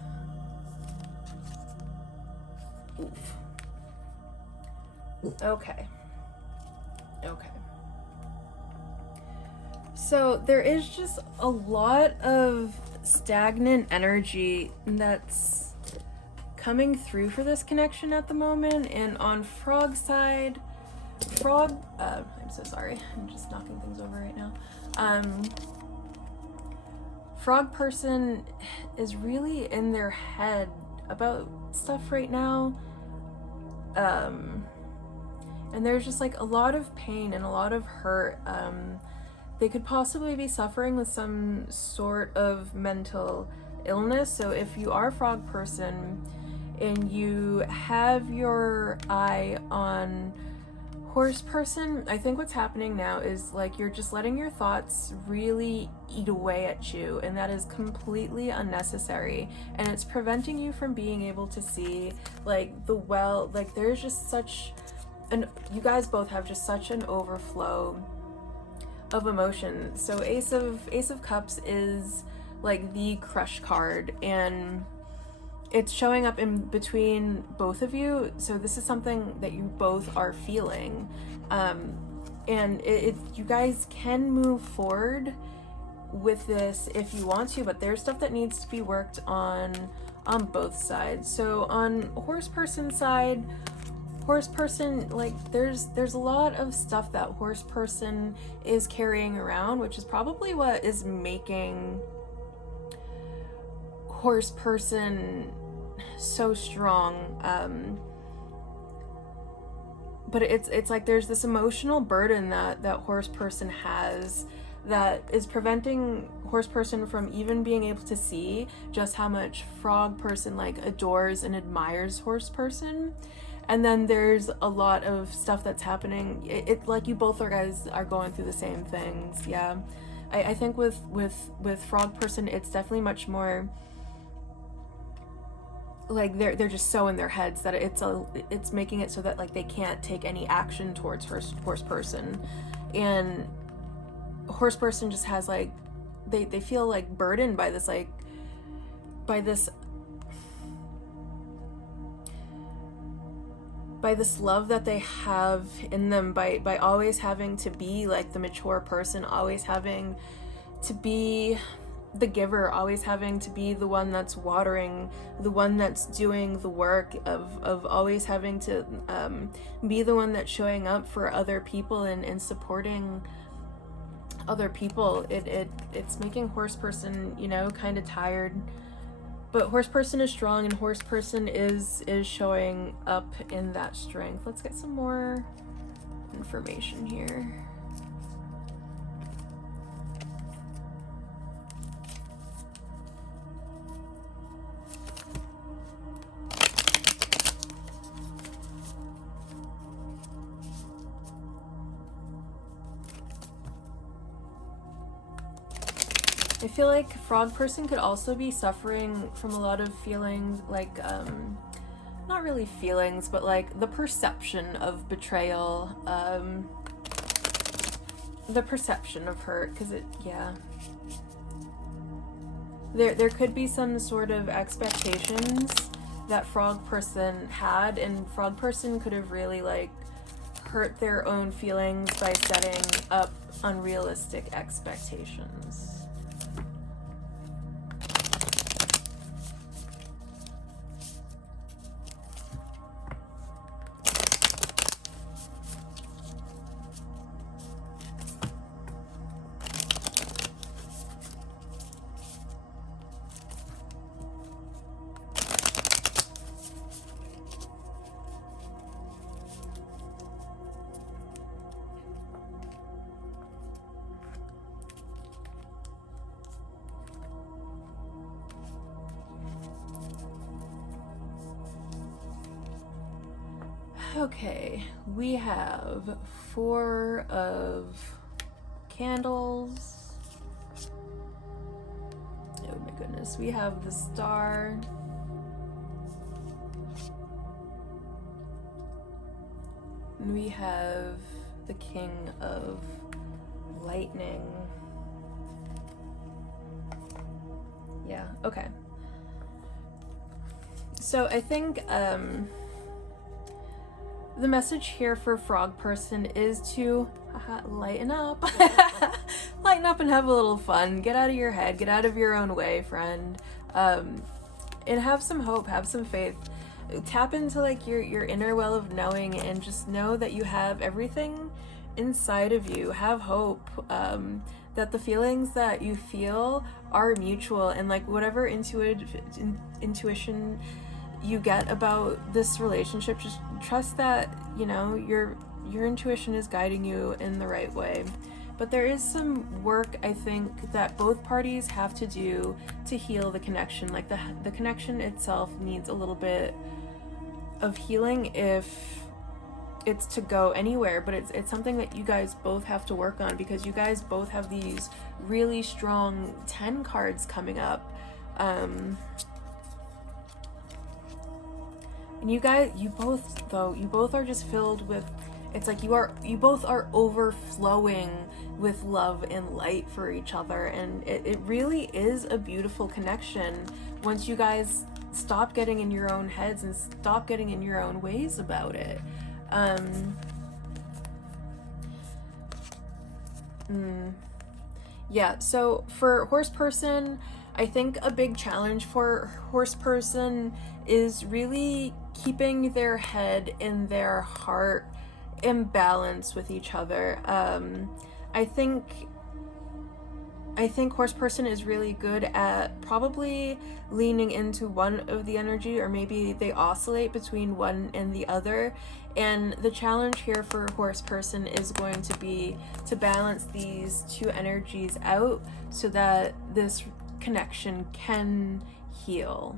Oof. Okay. So there is just a lot of stagnant energy that's coming through for this connection at the moment, and on Frog's side, I'm so sorry, I'm just knocking things over right now. Frog person is really in their head about stuff right now. And there's just like a lot of pain and a lot of hurt. They could possibly be suffering with some sort of mental illness. So if you are a frog person and you have your eye on horse person, I think what's happening now is like you're just letting your thoughts really eat away at you, and that is completely unnecessary, and it's preventing you from being able to see like there's just such an, you guys both have just such an overflow of emotion. So Ace of Cups is like the crush card, and it's showing up in between both of you. So this is something that you both are feeling, and you guys can move forward with this if you want to, but there's stuff that needs to be worked on both sides. So on horse person's side, horse person, like there's a lot of stuff that horse person is carrying around, which is probably what is making horse person so strong. But it's like there's this emotional burden that horse person has that is preventing horse person from even being able to see just how much frog person like adores and admires horse person. And then there's a lot of stuff that's happening. It like you both are guys are going through the same things. Yeah, I think with frog person, it's definitely much more like they're just so in their heads that it's making it so that like they can't take any action towards horse person, and horse person just has like they feel like burdened by this by this love that they have in them, by always having to be like the mature person, always having to be the giver, always having to be the one that's watering, the one that's doing the work of always having to be the one that's showing up for other people and supporting other people. It's making horse person, you know, kind of tired. But horse person is strong, and horse person is showing up in that strength. Let's get some more information here. I feel like frog person could also be suffering from a lot of feelings, like not really feelings, but like the perception of betrayal, the perception of hurt, because there could be some sort of expectations that frog person had, and frog person could have really like hurt their own feelings by setting up unrealistic expectations. Okay, we have 4 of candles. Oh my goodness, we have the star. And we have the king of lightning. Yeah, okay. So I think the message here for frog person is to lighten up. Lighten up and have a little fun. Get out of your head. Get out of your own way, friend. And have some hope. Have some faith. Tap into like your inner well of knowing, and just know that you have everything inside of you. Have hope. That the feelings that you feel are mutual, and like whatever intuition you get about this relationship, just trust that, you know, your intuition is guiding you in the right way. But there is some work, I think, that both parties have to do to heal the connection. Like the connection itself needs a little bit of healing if it's to go anywhere, but it's something that you guys both have to work on, because you guys both have these really strong 10 cards coming up. And you both are just filled with, it's like you both are overflowing with love and light for each other, and it really is a beautiful connection once you guys stop getting in your own heads and stop getting in your own ways about it. Yeah, so for horse person, I think a big challenge for horse person is really keeping their head and their heart in balance with each other. I think horse person is really good at probably leaning into one of the energy, or maybe they oscillate between one and the other. And the challenge here for horse person is going to be to balance these two energies out so that this connection can heal.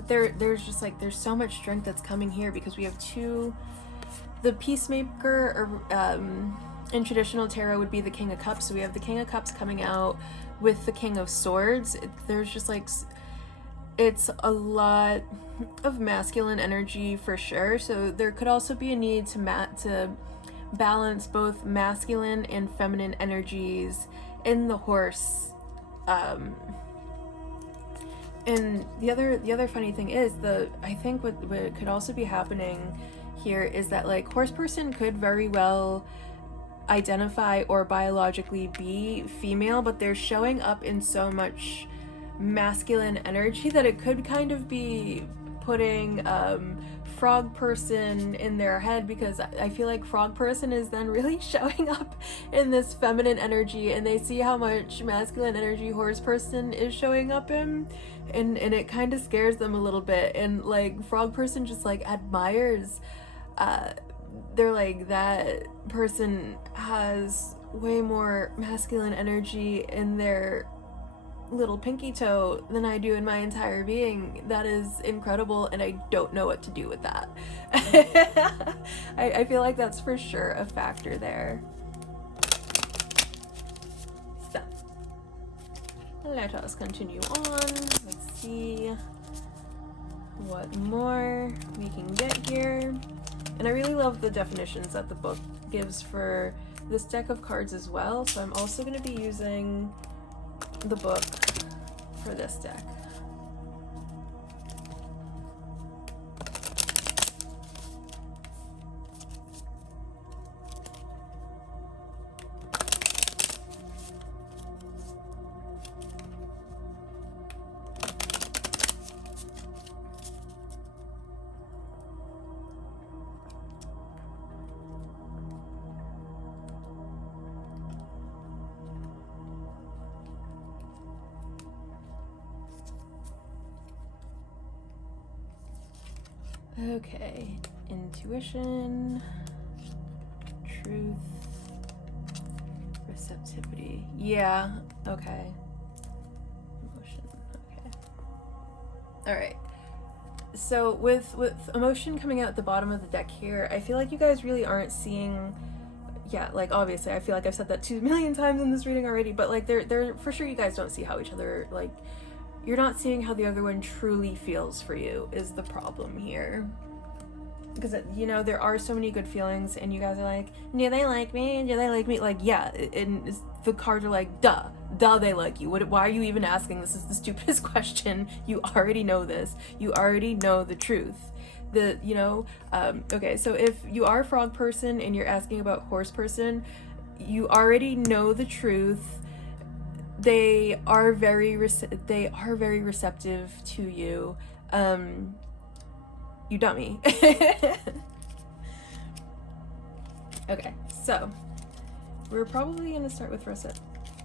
But there's just like, there's so much strength that's coming here because we have the Peacemaker, or in traditional tarot would be the King of Cups. So we have the King of Cups coming out with the King of Swords. There's just like, it's a lot of masculine energy for sure. So there could also be a need to balance both masculine and feminine energies in the horse. And the other funny thing is, I think what could also be happening here is that like horse person could very well identify or biologically be female, but they're showing up in so much masculine energy that it could kind of be putting frog person in their head, because I feel like frog person is then really showing up in this feminine energy, and they see how much masculine energy horse person is showing up in, and it kind of scares them a little bit. And like frog person just like admires, they're like, that person has way more masculine energy in their little pinky toe than I do in my entire being. That is incredible, and I don't know what to do with that. I feel like that's for sure a factor there. So let us continue on. Let's see what more we can get here. And I really love the definitions that the book gives for this deck of cards as well, so I'm also going to be using the book for this deck. Okay, intuition, truth, receptivity. Yeah, okay. Emotion, okay. All right. So with emotion coming out at the bottom of the deck here, I feel like you guys really aren't seeing, yeah, like obviously I feel like I've said that 2 million times in this reading already, but like they're for sure, you guys don't see how each other, like, you're not seeing how the other one truly feels for you is the problem here. Because, you know, there are so many good feelings, and you guys are like, do they like me? Do they like me? Like, yeah, and the cards are like, duh, they like you. Why are you even asking? This is the stupidest question. You already know this. You already know the truth. Okay, so if you are a frog person and you're asking about horse person, you already know the truth. They are very receptive to you. You dummy. Okay, so we're probably going to start with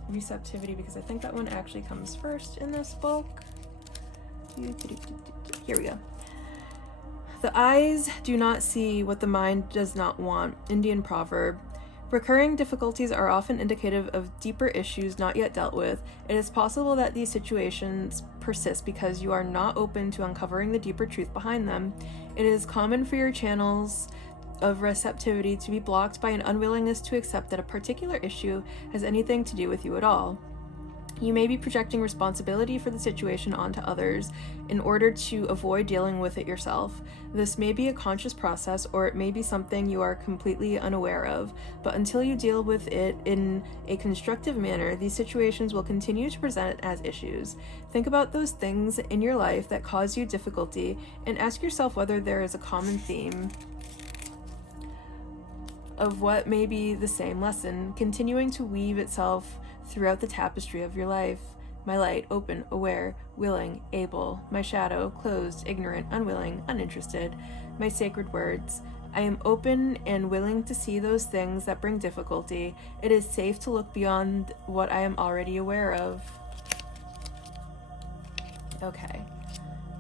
receptivity, because I think that one actually comes first in this book. Here we go. The eyes do not see what the mind does not want. Indian proverb. Recurring difficulties are often indicative of deeper issues not yet dealt with. It is possible that these situations persist because you are not open to uncovering the deeper truth behind them. It is common for your channels of receptivity to be blocked by an unwillingness to accept that a particular issue has anything to do with you at all. You may be projecting responsibility for the situation onto others in order to avoid dealing with it yourself. This may be a conscious process, or it may be something you are completely unaware of, but until you deal with it in a constructive manner, these situations will continue to present as issues. Think about those things in your life that cause you difficulty and ask yourself whether there is a common theme of what may be the same lesson, continuing to weave itself throughout the tapestry of your life. My light, open, aware, willing, able. My shadow, closed, ignorant, unwilling, uninterested. My sacred words. I am open and willing to see those things that bring difficulty. It is safe to look beyond what I am already aware of. Okay.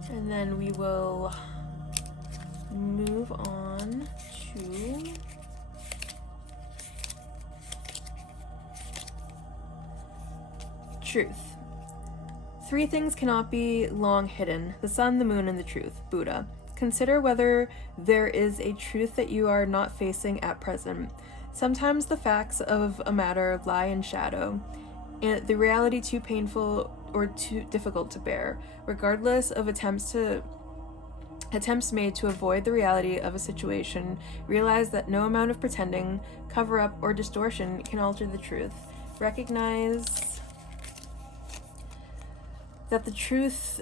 And then we will move on to truth. Three things cannot be long hidden: the sun, the moon, and the truth. Buddha. Consider whether there is a truth that you are not facing at present. Sometimes the facts of a matter lie in shadow, and the reality too painful or too difficult to bear. Regardless of attempts made to avoid the reality of a situation, realize that no amount of pretending, cover up, or distortion can alter the truth. Recognize that the truth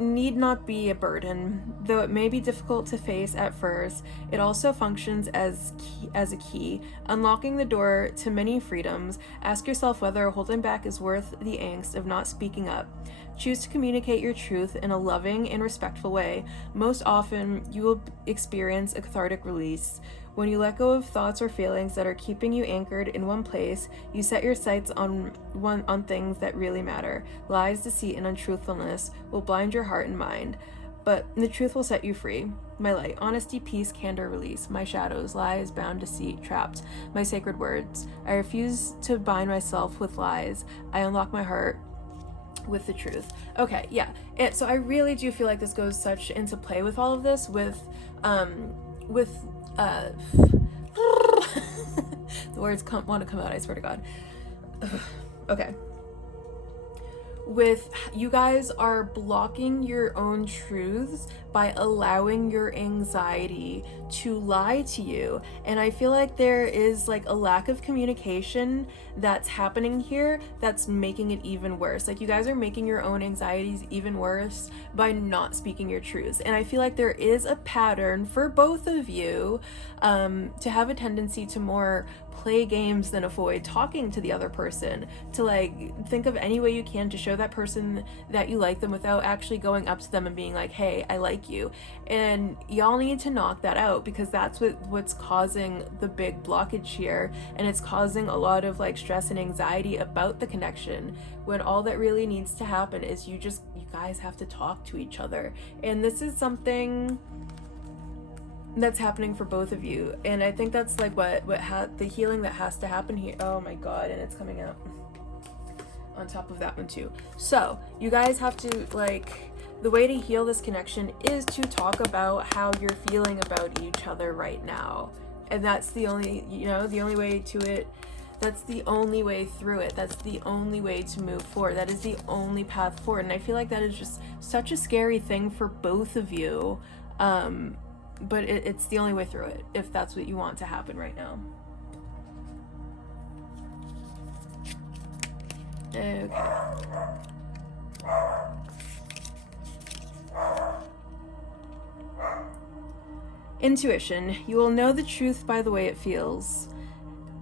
need not be a burden. Though it may be difficult to face at first, it also functions as a key, unlocking the door to many freedoms. Ask yourself whether holding back is worth the angst of not speaking up. Choose to communicate your truth in a loving and respectful way. Most often, you will experience a cathartic release. When you let go of thoughts or feelings that are keeping you anchored in one place, you set your sights on things that really matter. Lies, deceit, and untruthfulness will blind your heart and mind, but the truth will set you free. My light: honesty, peace, candor, release. My shadows: lies, bound, deceit, trapped. My sacred words: I refuse to bind myself with lies. I unlock my heart with the truth. Okay, yeah. So I really do feel like this goes such into play with all of this, with the words want to come out, I swear to God. Okay. With you guys are blocking your own truths by allowing your anxiety to lie to you. And I feel like there is like a lack of communication that's happening here that's making it even worse. Like you guys are making your own anxieties even worse by not speaking your truths. And I feel like there is a pattern for both of you to have a tendency to more play games than avoid talking to the other person, to like think of any way you can to show that person that you like them without actually going up to them and being like, hey, I like you. And y'all need to knock that out, because that's what's causing the big blockage here, and it's causing a lot of like stress and anxiety about the connection, when all that really needs to happen is you guys have to talk to each other. And this is something that's happening for both of you, and I think that's like the healing that has to happen here. Oh my God, and it's coming out on top of that one too. So you guys have to, like, the way to heal this connection is to talk about how you're feeling about each other right now, and that's the only, the only way to it. That's the only way through it. That's the only way to move forward. That is the only path forward. And I feel like that is just such a scary thing for both of you. But it's the only way through it, if that's what you want to happen right now. Okay. Intuition. You will know the truth by the way it feels.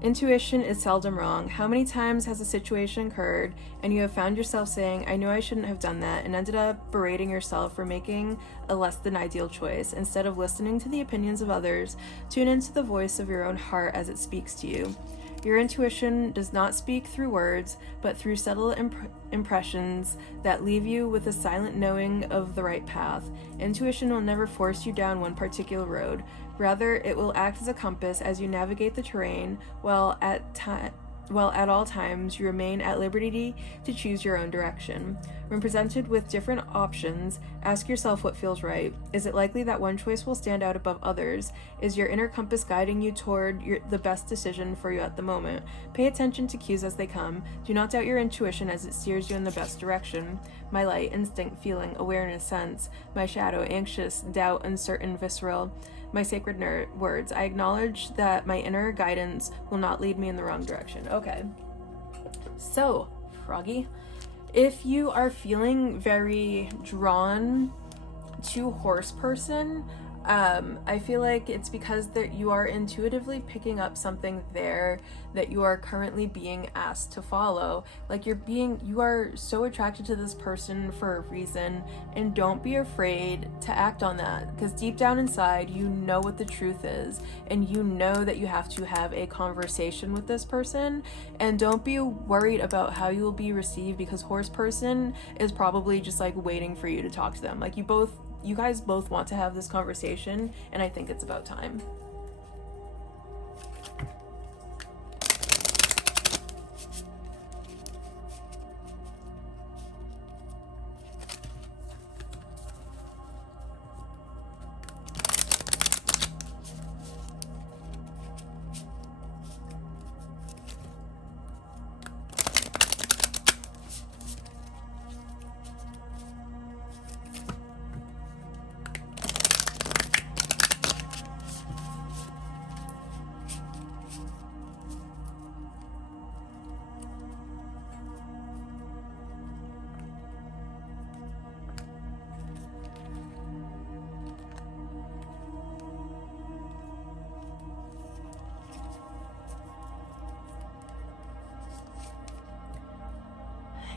Intuition is seldom wrong. How many times has a situation occurred and you have found yourself saying, I know I shouldn't have done that, and ended up berating yourself for making a less than ideal choice? Instead of listening to the opinions of others, tune into the voice of your own heart as it speaks to you. Your intuition does not speak through words, but through subtle impressions that leave you with a silent knowing of the right path. Intuition will never force you down one particular road. Rather, it will act as a compass as you navigate the terrain, while at all times you remain at liberty to choose your own direction. When presented with different options, ask yourself what feels right. Is it likely that one choice will stand out above others? Is your inner compass guiding you toward the best decision for you at the moment? Pay attention to cues as they come. Do not doubt your intuition as it steers you in the best direction. My light: instinct, feeling, awareness, sense. My shadow: anxious, doubt, uncertain, visceral. My sacred words: I acknowledge that my inner guidance will not lead me in the wrong direction. Okay. So, Froggy, if you are feeling very drawn to horse person, I feel like it's because that you are intuitively picking up something there that you are currently being asked to follow. Like you are so attracted to this person for a reason, and don't be afraid to act on that, because deep down inside you know what the truth is, and you know that you have to have a conversation with this person. And don't be worried about how you will be received, because horse person is probably just like waiting for you to talk to them. Like you guys both want to have this conversation, and I think it's about time.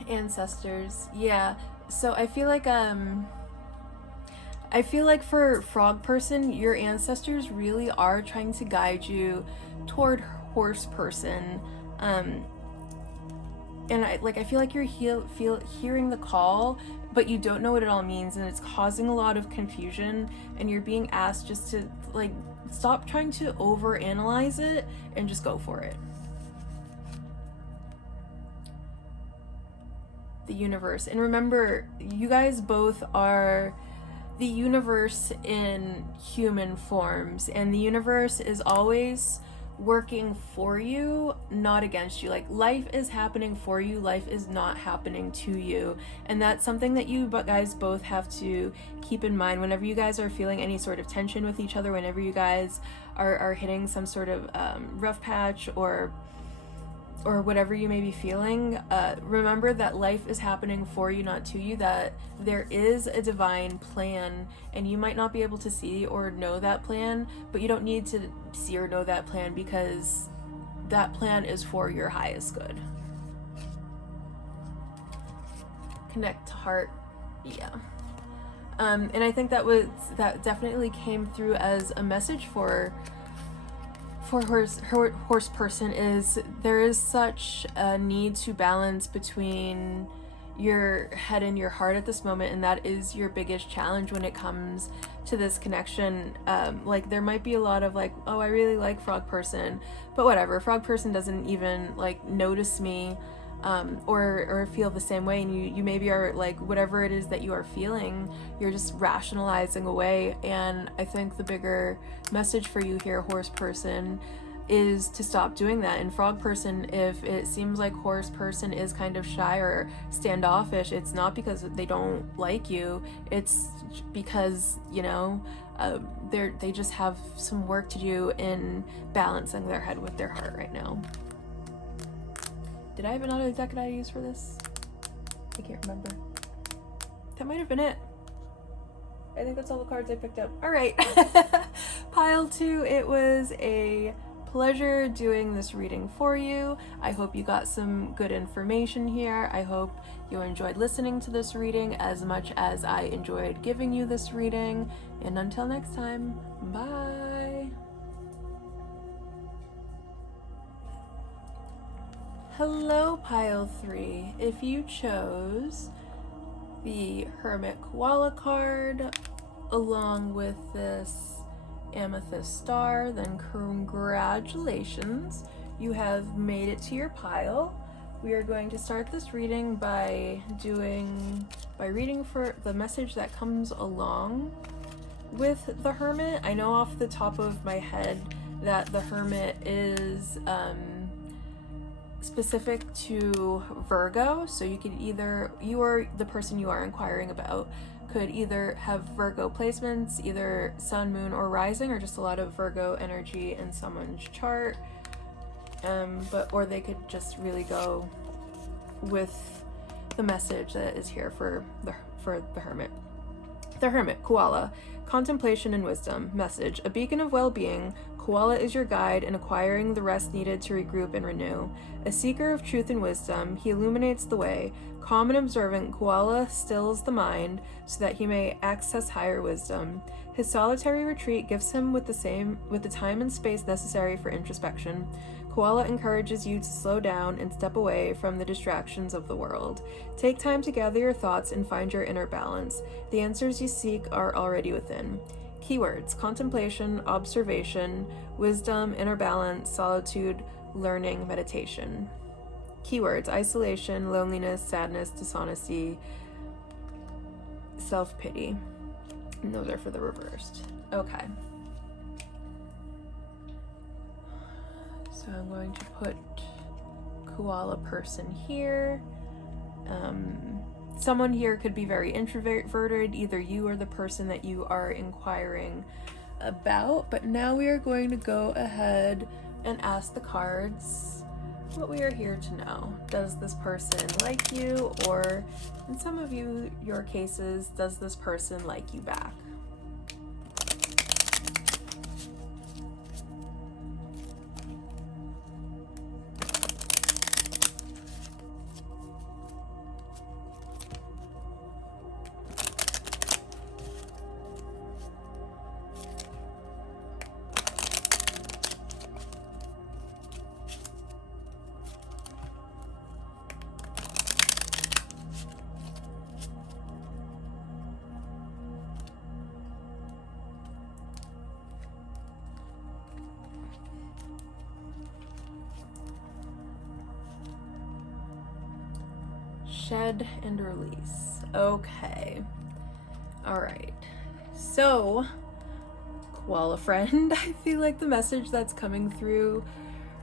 Ancestors. Yeah. So I feel like for frog person, your ancestors really are trying to guide you toward horse person. And I feel like you're hearing the call, but you don't know what it all means, and it's causing a lot of confusion, and you're being asked just to like stop trying to overanalyze it and just go for it. The universe. And remember, you guys both are the universe in human forms, and the universe is always working for you, not against you. Like, life is happening for you, life is not happening to you. And that's something that you guys both have to keep in mind whenever you guys are feeling any sort of tension with each other, whenever you guys are hitting some sort of rough patch or whatever you may be feeling. Remember that life is happening for you, not to you, that there is a divine plan, and you might not be able to see or know that plan, but you don't need to see or know that plan, because that plan is for your highest good. Connect to heart. Yeah. And I think that definitely came through as a message for horse person. Is there is such a need to balance between your head and your heart at this moment, and that is your biggest challenge when it comes to this connection. Like, there might be a lot of like, oh, I really like frog person, but whatever, frog person doesn't even like notice me, or feel the same way, and you maybe are like, whatever it is that you are feeling, you're just rationalizing away. And I think the bigger message for you here, horse person, is to stop doing that. And frog person, if it seems like horse person is kind of shy or standoffish, it's not because they don't like you, it's because, you know, they just have some work to do in balancing their head with their heart right now. Did I have another deck that I used for this? I can't remember. That might have been it. I think that's all the cards I picked up. All right. Pile 2, it was a pleasure doing this reading for you. I hope you got some good information here. I hope you enjoyed listening to this reading as much as I enjoyed giving you this reading. And until next time, bye. Hello, Pile 3. If you chose the Hermit Koala card along with this Amethyst Star, then congratulations, you have made it to your pile. We are going to start this reading by reading for the message that comes along with the Hermit. I know off the top of my head that the Hermit is specific to Virgo, so you could either, you or the person you are inquiring about could either have Virgo placements, either sun, moon, or rising, or just a lot of Virgo energy in someone's chart, or they could just really go with the message that is here for the Hermit. The Hermit, Koala, contemplation and wisdom. Message: a beacon of well-being, Koala is your guide in acquiring the rest needed to regroup and renew. A seeker of truth and wisdom, he illuminates the way. Calm and observant, Koala stills the mind so that he may access higher wisdom. His solitary retreat gifts him with the time and space necessary for introspection. Koala encourages you to slow down and step away from the distractions of the world. Take time to gather your thoughts and find your inner balance. The answers you seek are already within. Keywords: contemplation, observation, wisdom, inner balance, solitude, learning, meditation. Keywords: isolation, loneliness, sadness, dishonesty, self-pity. And those are for the reversed. Okay. So I'm going to put Koala person here. Someone here could be very introverted, either you or the person that you are inquiring about. But now we are going to go ahead and ask the cards what we are here to know. Does this person like you? Or in some of your cases, does this person like you back? Shed and release. Okay. All right. So, koala friend, I feel like the message that's coming through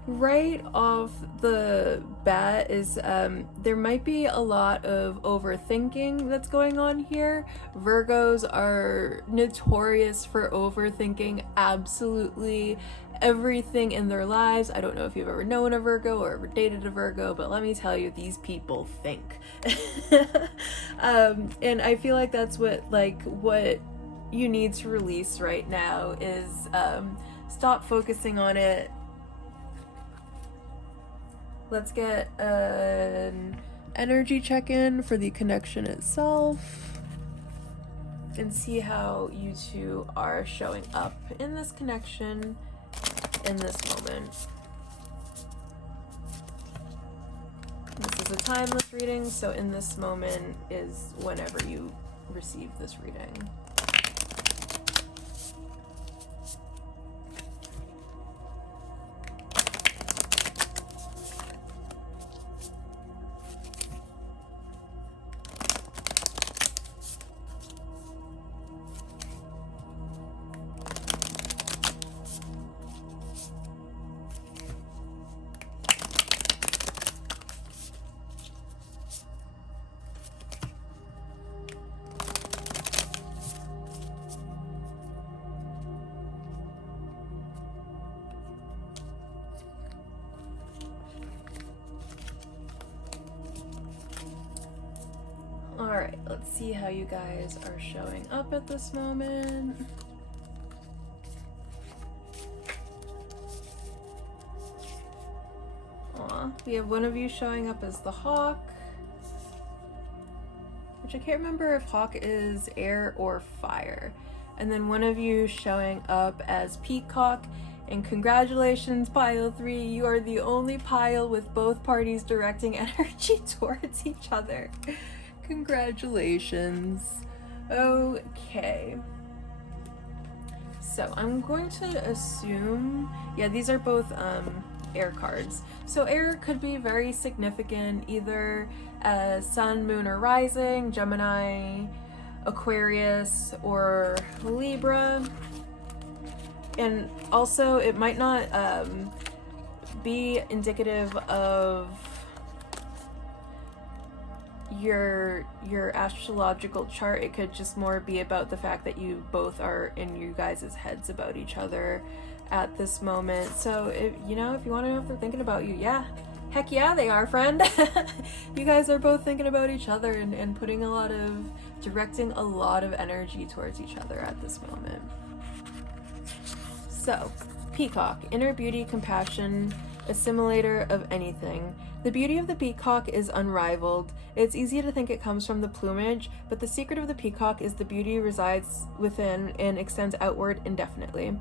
right off the bat is there might be a lot of overthinking that's going on here. Virgos are notorious for overthinking absolutely everything in their lives. I don't know if you've ever known a Virgo or ever dated a Virgo, but let me tell you, these people think. And I feel like that's what you need to release right now is stop focusing on it. Let's get an energy check-in for the connection itself and see how you two are showing up in this connection in this moment. This is a timeless reading, so in this moment is whenever you receive this reading. Alright, let's see how you guys are showing up at this moment. Aw, we have one of you showing up as the hawk, which I can't remember if hawk is air or fire. And then one of you showing up as peacock. And congratulations, pile 3, you are the only pile with both parties directing energy towards each other. Congratulations. Okay. So I'm going to assume, yeah, these are both air cards. So air could be very significant, either as sun, moon, or rising, Gemini, Aquarius, or Libra. And also it might not be indicative of your astrological chart. It could just more be about the fact that you both are in you guys' heads about each other at this moment. So if you know, if you want to know if they're thinking about you, yeah, heck yeah they are, friend. You guys are both thinking about each other and directing a lot of energy towards each other at this moment. So, peacock, inner beauty, compassion, assimilator of anything. The beauty of the peacock is unrivaled. It's easy to think it comes from the plumage, but the secret of the peacock is the beauty resides within and extends outward indefinitely.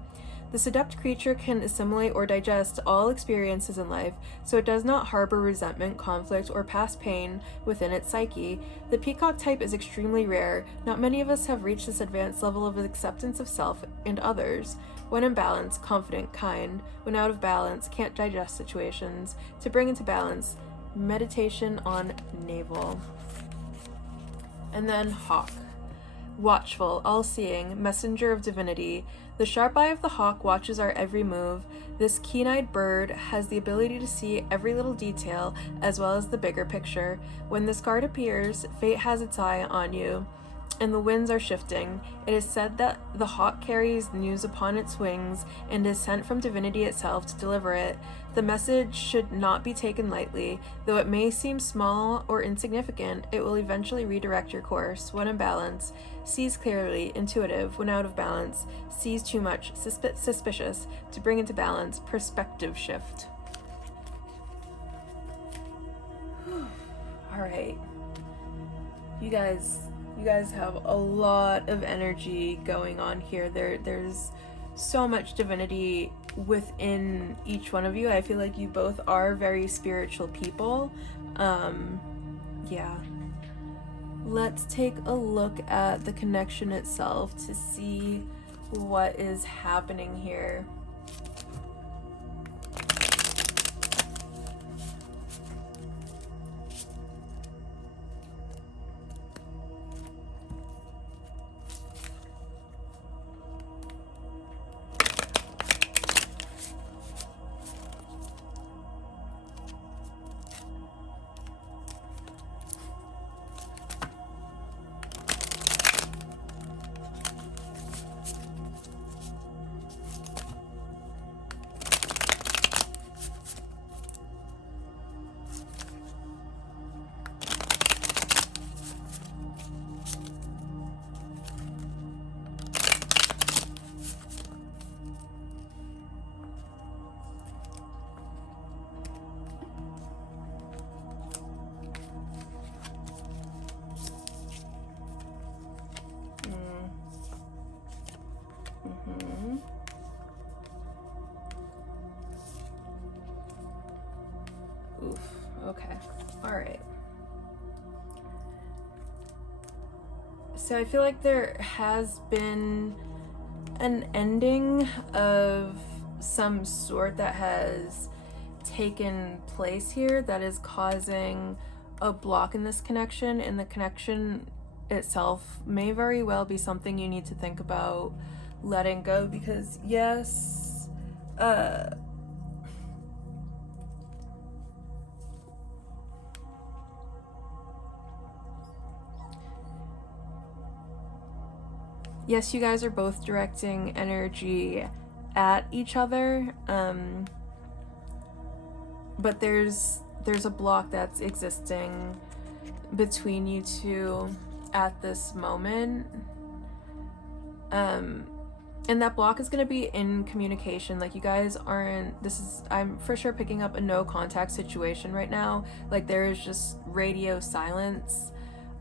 The seduced creature can assimilate or digest all experiences in life, so it does not harbor resentment, conflict, or past pain within its psyche. The peacock type is extremely rare. Not many of us have reached this advanced level of acceptance of self and others. When in balance, confident, kind. When out of balance, can't digest situations. To bring into balance, meditation on navel. And then hawk. Watchful, all-seeing, messenger of divinity. The sharp eye of the hawk watches our every move. This keen-eyed bird has the ability to see every little detail as well as the bigger picture. When this card appears, fate has its eye on you, and the winds are shifting. It is said that the hawk carries news upon its wings and is sent from divinity itself to deliver it. The message should not be taken lightly. Though it may seem small or insignificant, it will eventually redirect your course. When in balance, sees clearly, intuitive. When out of balance, sees too much, suspicious. To bring into balance, perspective shift. All right. You guys have a lot of energy going on here. There's so much divinity within each one of you. I feel like you both are very spiritual people. Yeah. Let's take a look at the connection itself to see what is happening here. Oof. Okay. All right. So I feel like there has been an ending of some sort that has taken place here that is causing a block in this connection, and the connection itself may very well be something you need to think about letting go, because yes, yes, you guys are both directing energy at each other, but there's a block that's existing between you two at this moment, and that block is going to be in communication. Like, you guys aren't, I'm for sure picking up a no contact situation right now. Like, there is just radio silence,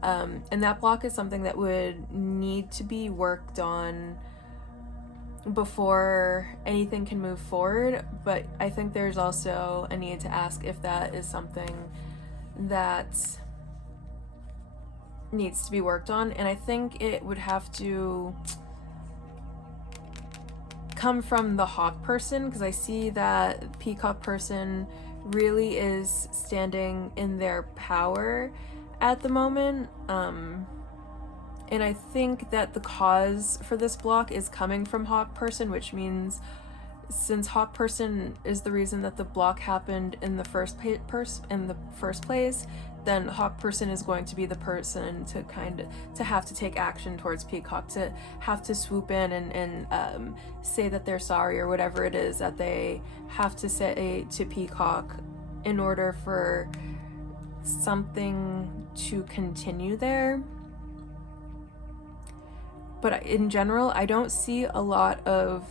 and that block is something that would need to be worked on before anything can move forward. But I think there's also a need to ask if that is something that needs to be worked on, and I think it would have to come from the hawk person, because I see that peacock person really is standing in their power at the moment, and I think that the cause for this block is coming from hawk person, which means since hawk person is the reason that the block happened in the first place, then hawk person is going to be the person to have to take action towards peacock, to have to swoop in and say that they're sorry, or whatever it is that they have to say to peacock in order for something to continue there. But in general, I don't see a lot of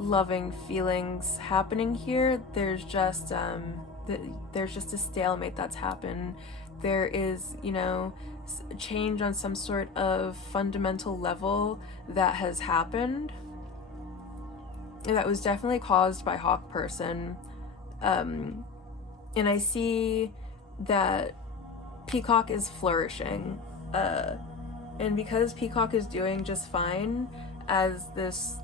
loving feelings happening here. There's just a stalemate that's happened. There is, change on some sort of fundamental level that has happened. And that was definitely caused by hawk person. And I see that peacock is flourishing. And because peacock is doing just fine as this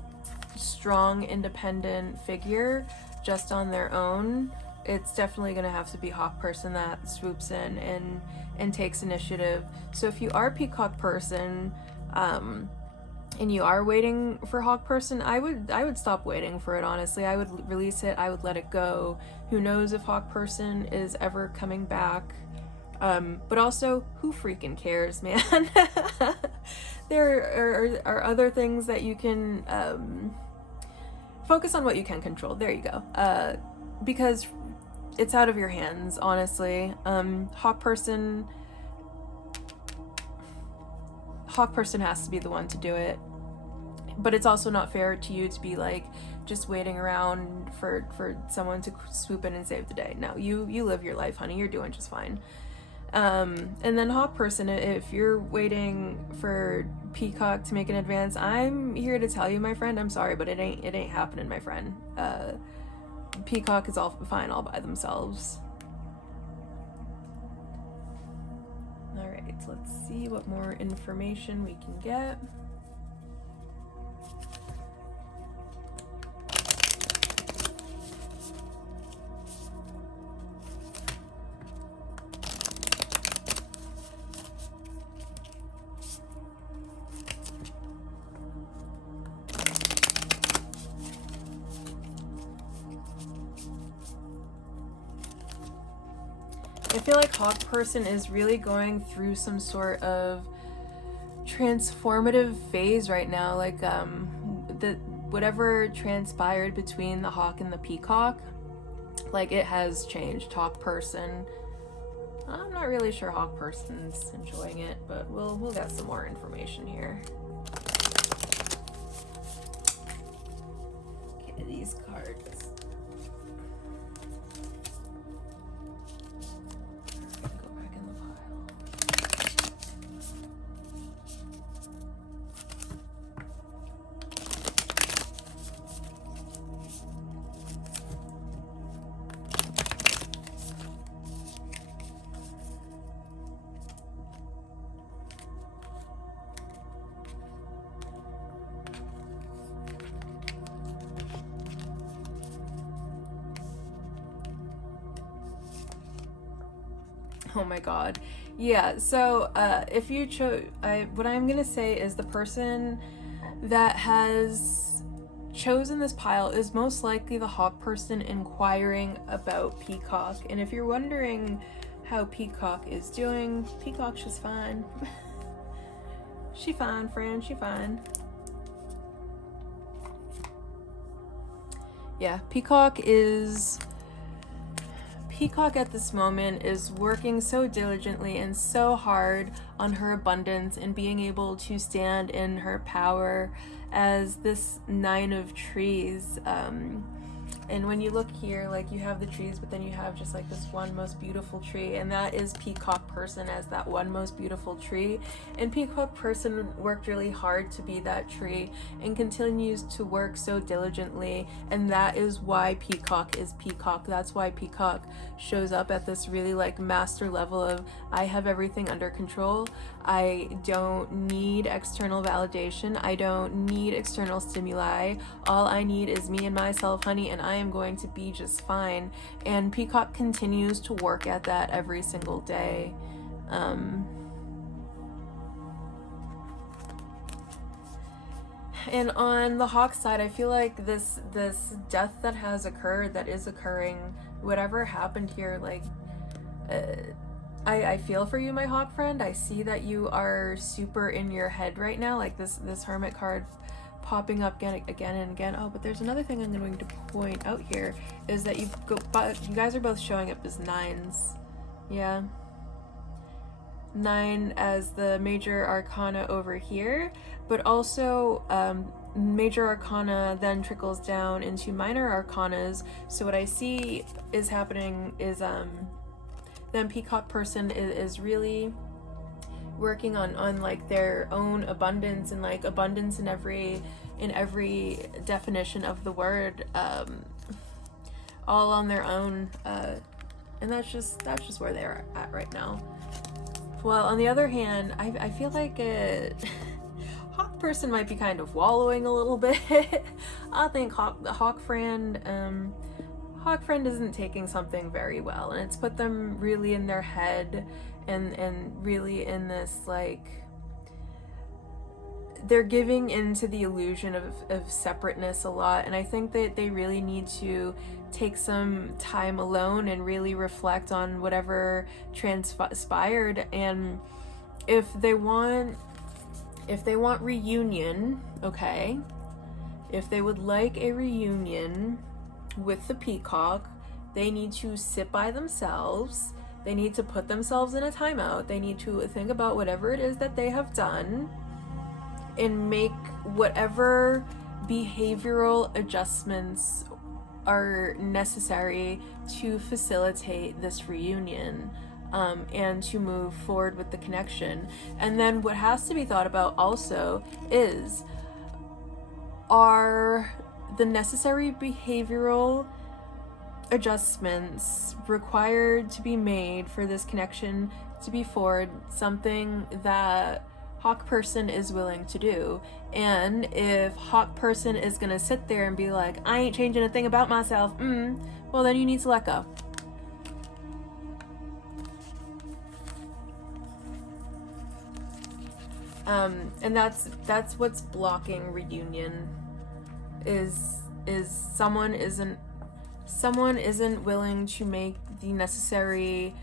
strong, independent figure just on their own, it's definitely going to have to be hawk person that swoops in and takes initiative. So if you are peacock person, and you are waiting for hawk person, I would stop waiting for it, honestly. I would release it. I would let it go. Who knows if hawk person is ever coming back? But also, who freaking cares, man? There are other things that you can focus on, what you can control. There you go. Because it's out of your hands, honestly. Hawk person has to be the one to do it. But it's also not fair to you to be like just waiting around for someone to swoop in and save the day. No, you live your life, honey. You're doing just fine. And then hawk person, if you're waiting for peacock to make an advance, I'm here to tell you, my friend, I'm sorry, but it ain't happening, my friend. Peacock is all fine all by themselves. All right, let's see what more information we can get. I feel like hawk person is really going through some sort of transformative phase right now. Like whatever transpired between the hawk and the peacock, like it has changed hawk person. I'm not really sure hawk person's enjoying it, but we'll get some more information here. Okay, these cards. Oh my god. Yeah, so if you chose, what I'm gonna say is the person that has chosen this pile is most likely the hawk person inquiring about Peacock. And if you're wondering how Peacock is doing, Peacock's just fine. She fine, friend, she fine. Yeah, Peacock at this moment is working so diligently and so hard on her abundance and being able to stand in her power as this 9 of trees. And when you look here, like, you have the trees, but then you have just like this one most beautiful tree, and that is Peacock person as that one most beautiful tree. And Peacock person worked really hard to be that tree and continues to work so diligently, and that is why Peacock is Peacock. That's why Peacock shows up at this really like master level of, I have everything under control. I don't need external validation. I don't need external stimuli. All I need is me and myself, honey, and I am going to be just fine. And Peacock continues to work at that every single day. And on the hawk side, I feel like this death that has occurred, that is occurring, whatever happened here, like, I feel for you, my hawk friend. I see that you are super in your head right now, like this hermit card popping up again and again. Oh, but there's another thing I'm going to point out here, is that you guys are both showing up as 9s. Yeah. 9 as the major arcana over here, but also major arcana then trickles down into minor arcanas. So what I see is happening is then Peacock person is really working on like their own abundance, and like abundance in every definition of the word, all on their own, and that's just where they're at right now. Well, on the other hand, I feel like hawk person might be kind of wallowing a little bit. I think the hawk friend isn't taking something very well, and it's put them really in their head and really in this, like, they're giving into the illusion of separateness a lot. And I think that they really need to take some time alone and really reflect on whatever transpired. And if they want reunion, okay, if they would like a reunion with the Peacock, they need to sit by themselves. They need to put themselves in a timeout. They need to think about whatever it is that they have done and make whatever behavioral adjustments are necessary to facilitate this reunion, and to move forward with the connection. And then what has to be thought about also is, are the necessary behavioral adjustments required to be made for this connection to be forward something that hawk person is willing to do? And if hawk person is gonna sit there and be like, I ain't changing a thing about myself, well, then you need to let go. And that's what's blocking reunion, is someone isn't willing to make the necessary,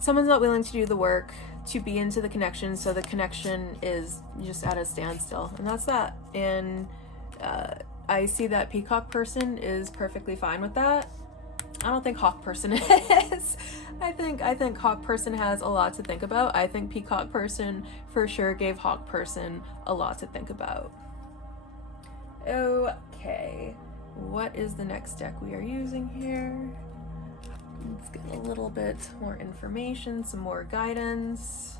someone's not willing to do the work to be into the connection, so the connection is just at a standstill, and that's that. And I see that Peacock person is perfectly fine with that. I don't think hawk person is. I think hawk person has a lot to think about. I think Peacock person for sure gave hawk person a lot to think about. Okay, what is the next deck we are using here? Let's get a little bit more information, some more guidance.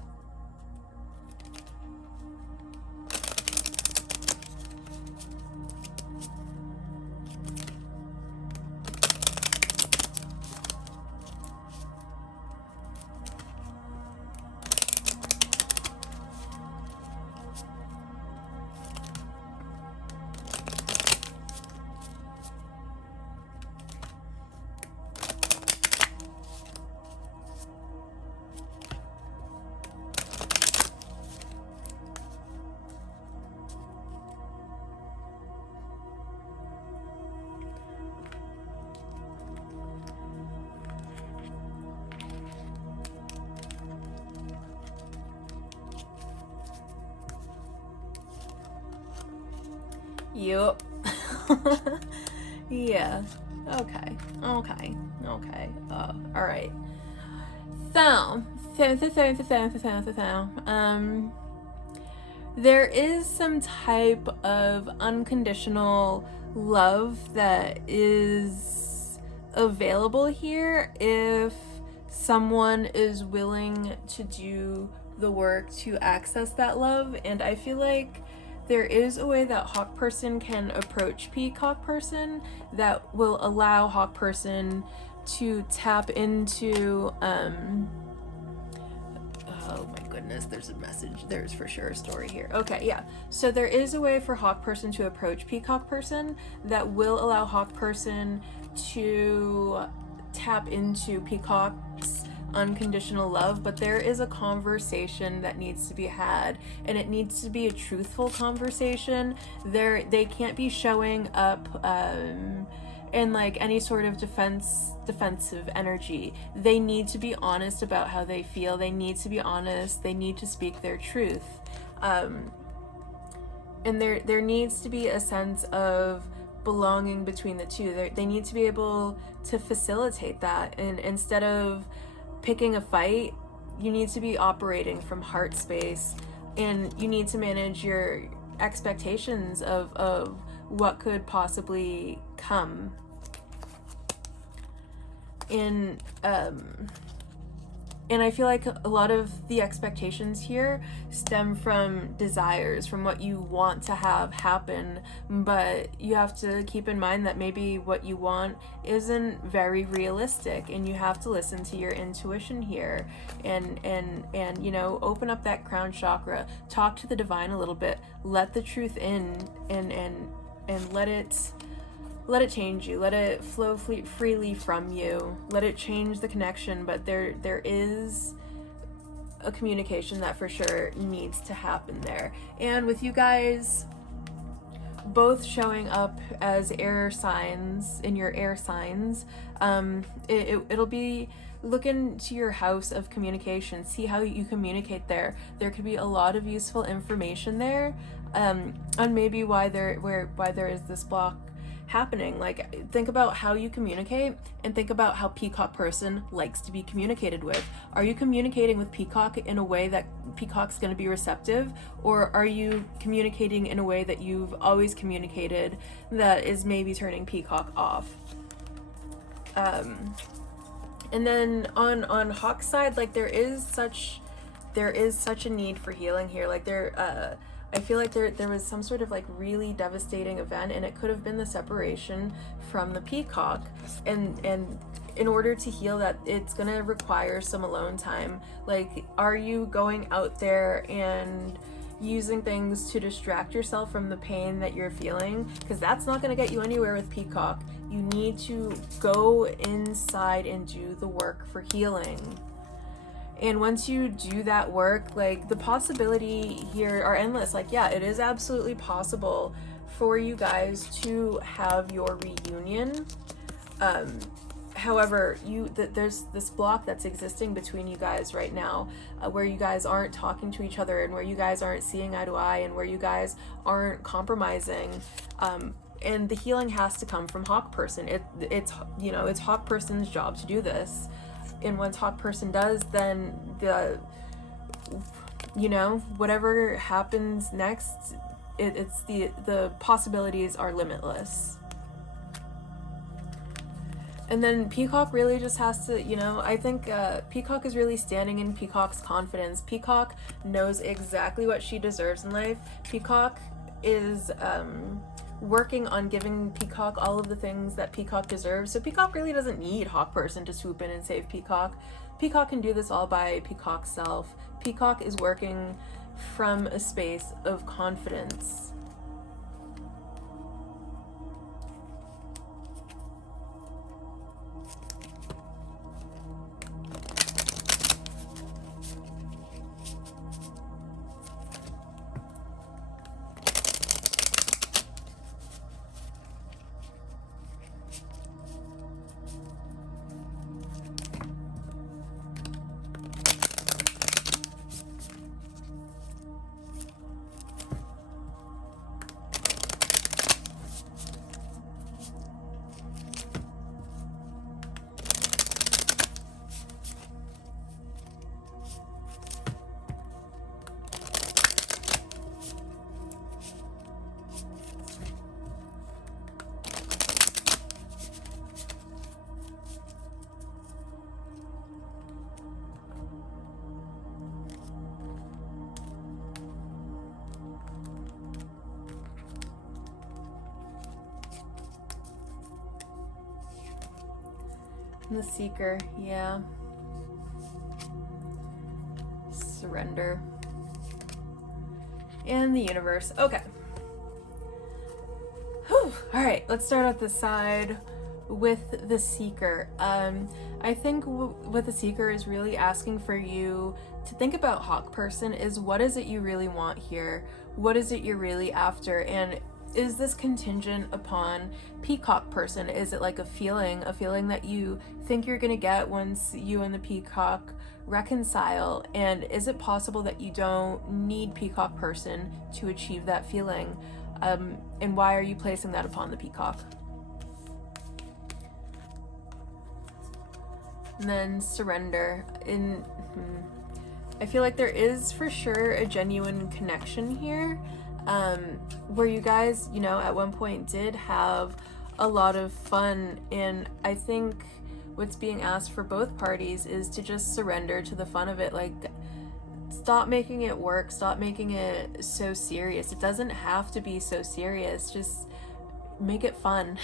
Yup. Yeah. Okay. Okay. Okay. All right. So, there is some type of unconditional love that is available here if someone is willing to do the work to access that love. And I feel like there is a way that Hawk Person can approach Peacock Person that will allow Hawk Person to tap into oh my goodness, there's a message. There's for sure a story here. Okay, yeah. So there is a way for Hawk Person to approach Peacock Person that will allow Hawk Person to tap into Peacock's unconditional love, but there is a conversation that needs to be had, and it needs to be a truthful conversation. They can't be showing up in like any sort of defensive energy. They need to be honest about how they feel. They need to be honest. They need to speak their truth. And there needs to be a sense of belonging between the two. They need to be able to facilitate that. And instead of picking a fight, you need to be operating from heart space, and you need to manage your expectations of what could possibly come. And I feel like a lot of the expectations here stem from desires, from what you want to have happen, but you have to keep in mind that maybe what you want isn't very realistic, and you have to listen to your intuition here and you know, open up that crown chakra, talk to the divine a little bit, let the truth in, and let it change you, let it flow freely from you, let it change the connection. But there is a communication that for sure needs to happen there. And with you guys both showing up as air signs in your air signs, it'll be, look into your house of communication, see how you communicate there. There could be a lot of useful information there, on maybe why there is this block happening. Like, think about how you communicate, and think about how Peacock Person likes to be communicated with. Are you communicating with Peacock in a way that Peacock's going to be receptive, or are you communicating in a way that you've always communicated that is maybe turning Peacock off? And then on Hawk's side, like, there is such a need for healing here. Like, I feel like there was some sort of like really devastating event, and it could have been the separation from the peacock, and in order to heal that, it's gonna require some alone time. Like, are you going out there and using things to distract yourself from the pain that you're feeling? Because that's not going to get you anywhere with Peacock. You need to go inside and do the work for healing. And once you do that work, like, the possibility here are endless. Like, yeah, it is absolutely possible for you guys to have your reunion. However, there's this block that's existing between you guys right now, where you guys aren't talking to each other, and where you guys aren't seeing eye to eye, and where you guys aren't compromising. And the healing has to come from Hawk Person. It's Hawk Person's job to do this. And once Hawk Person does, then whatever happens next, it's the possibilities are limitless. And then Peacock really just has to, I think Peacock is really standing in Peacock's confidence. Peacock knows exactly what she deserves in life. Peacock is working on giving Peacock all of the things that Peacock deserves. So Peacock really doesn't need Hawk Person to swoop in and save Peacock. Peacock can do this all by Peacock's self. Peacock is working from a space of confidence. And the Seeker, yeah. Surrender. And the Universe. Okay. Whew. All right, let's start at the side with the Seeker. I think what the Seeker is really asking for you to think about, Hawk person, is what is it you really want here? What is it you're really after? And is this contingent upon Peacock person? Is it like a feeling that you think you're gonna get once you and the Peacock reconcile? And is it possible that you don't need Peacock person to achieve that feeling? And why are you placing that upon the Peacock? And then surrender. I feel like there is for sure a genuine connection here, where you guys, you know, at one point did have a lot of fun. And I think what's being asked for both parties is to just surrender to the fun of it. Like, stop making it work, stop making it so serious. It doesn't have to be so serious. Just make it fun.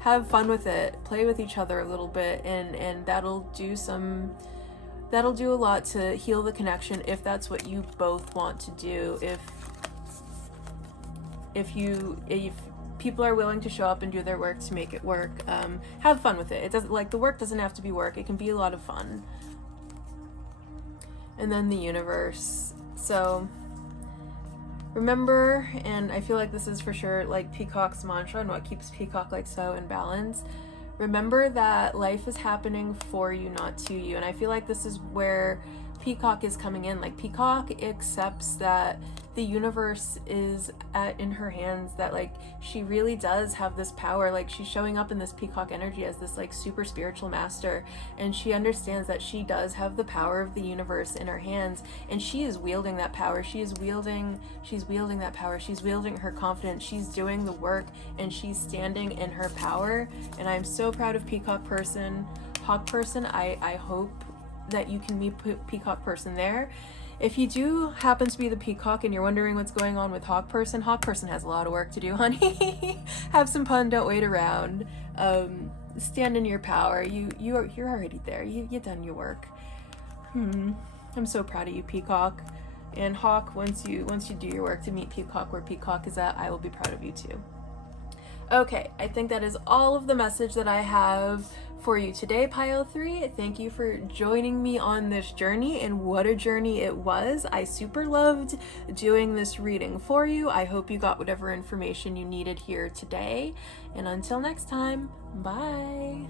Have fun with it. Play with each other a little bit, and that'll do a lot to heal the connection, if that's what you both want to do. If people are willing to show up and do their work to make it work, have fun with it. It doesn't, like, the work doesn't have to be work. It can be a lot of fun. And then the Universe. So remember, and I feel like this is for sure like Peacock's mantra and what keeps Peacock like so in balance. Remember that life is happening for you, not to you. And I feel like this is where Peacock is coming in. Like, Peacock accepts that the universe is in her hands, that like she really does have this power. Like, she's showing up in this Peacock energy as this like super spiritual master, and she understands that she does have the power of the universe in her hands, and she is wielding that power. She's wielding that power. She's wielding her confidence. She's doing the work, and she's standing in her power. And I'm so proud of Peacock person. Hawk person, I hope that you can meet Peacock person there. If you do happen to be the Peacock and you're wondering what's going on with Hawk person has a lot of work to do, honey. Have some fun, don't wait around. Stand in your power. You're already there. You've done your work. I'm so proud of you, Peacock. And Hawk, once you do your work to meet Peacock where Peacock is at, I will be proud of you too. Okay, I think that is all of the message that I have for you today, Pile 3. Thank you for joining me on this journey, and what a journey it was. I super loved doing this reading for you. I hope you got whatever information you needed here today, and until next time, bye.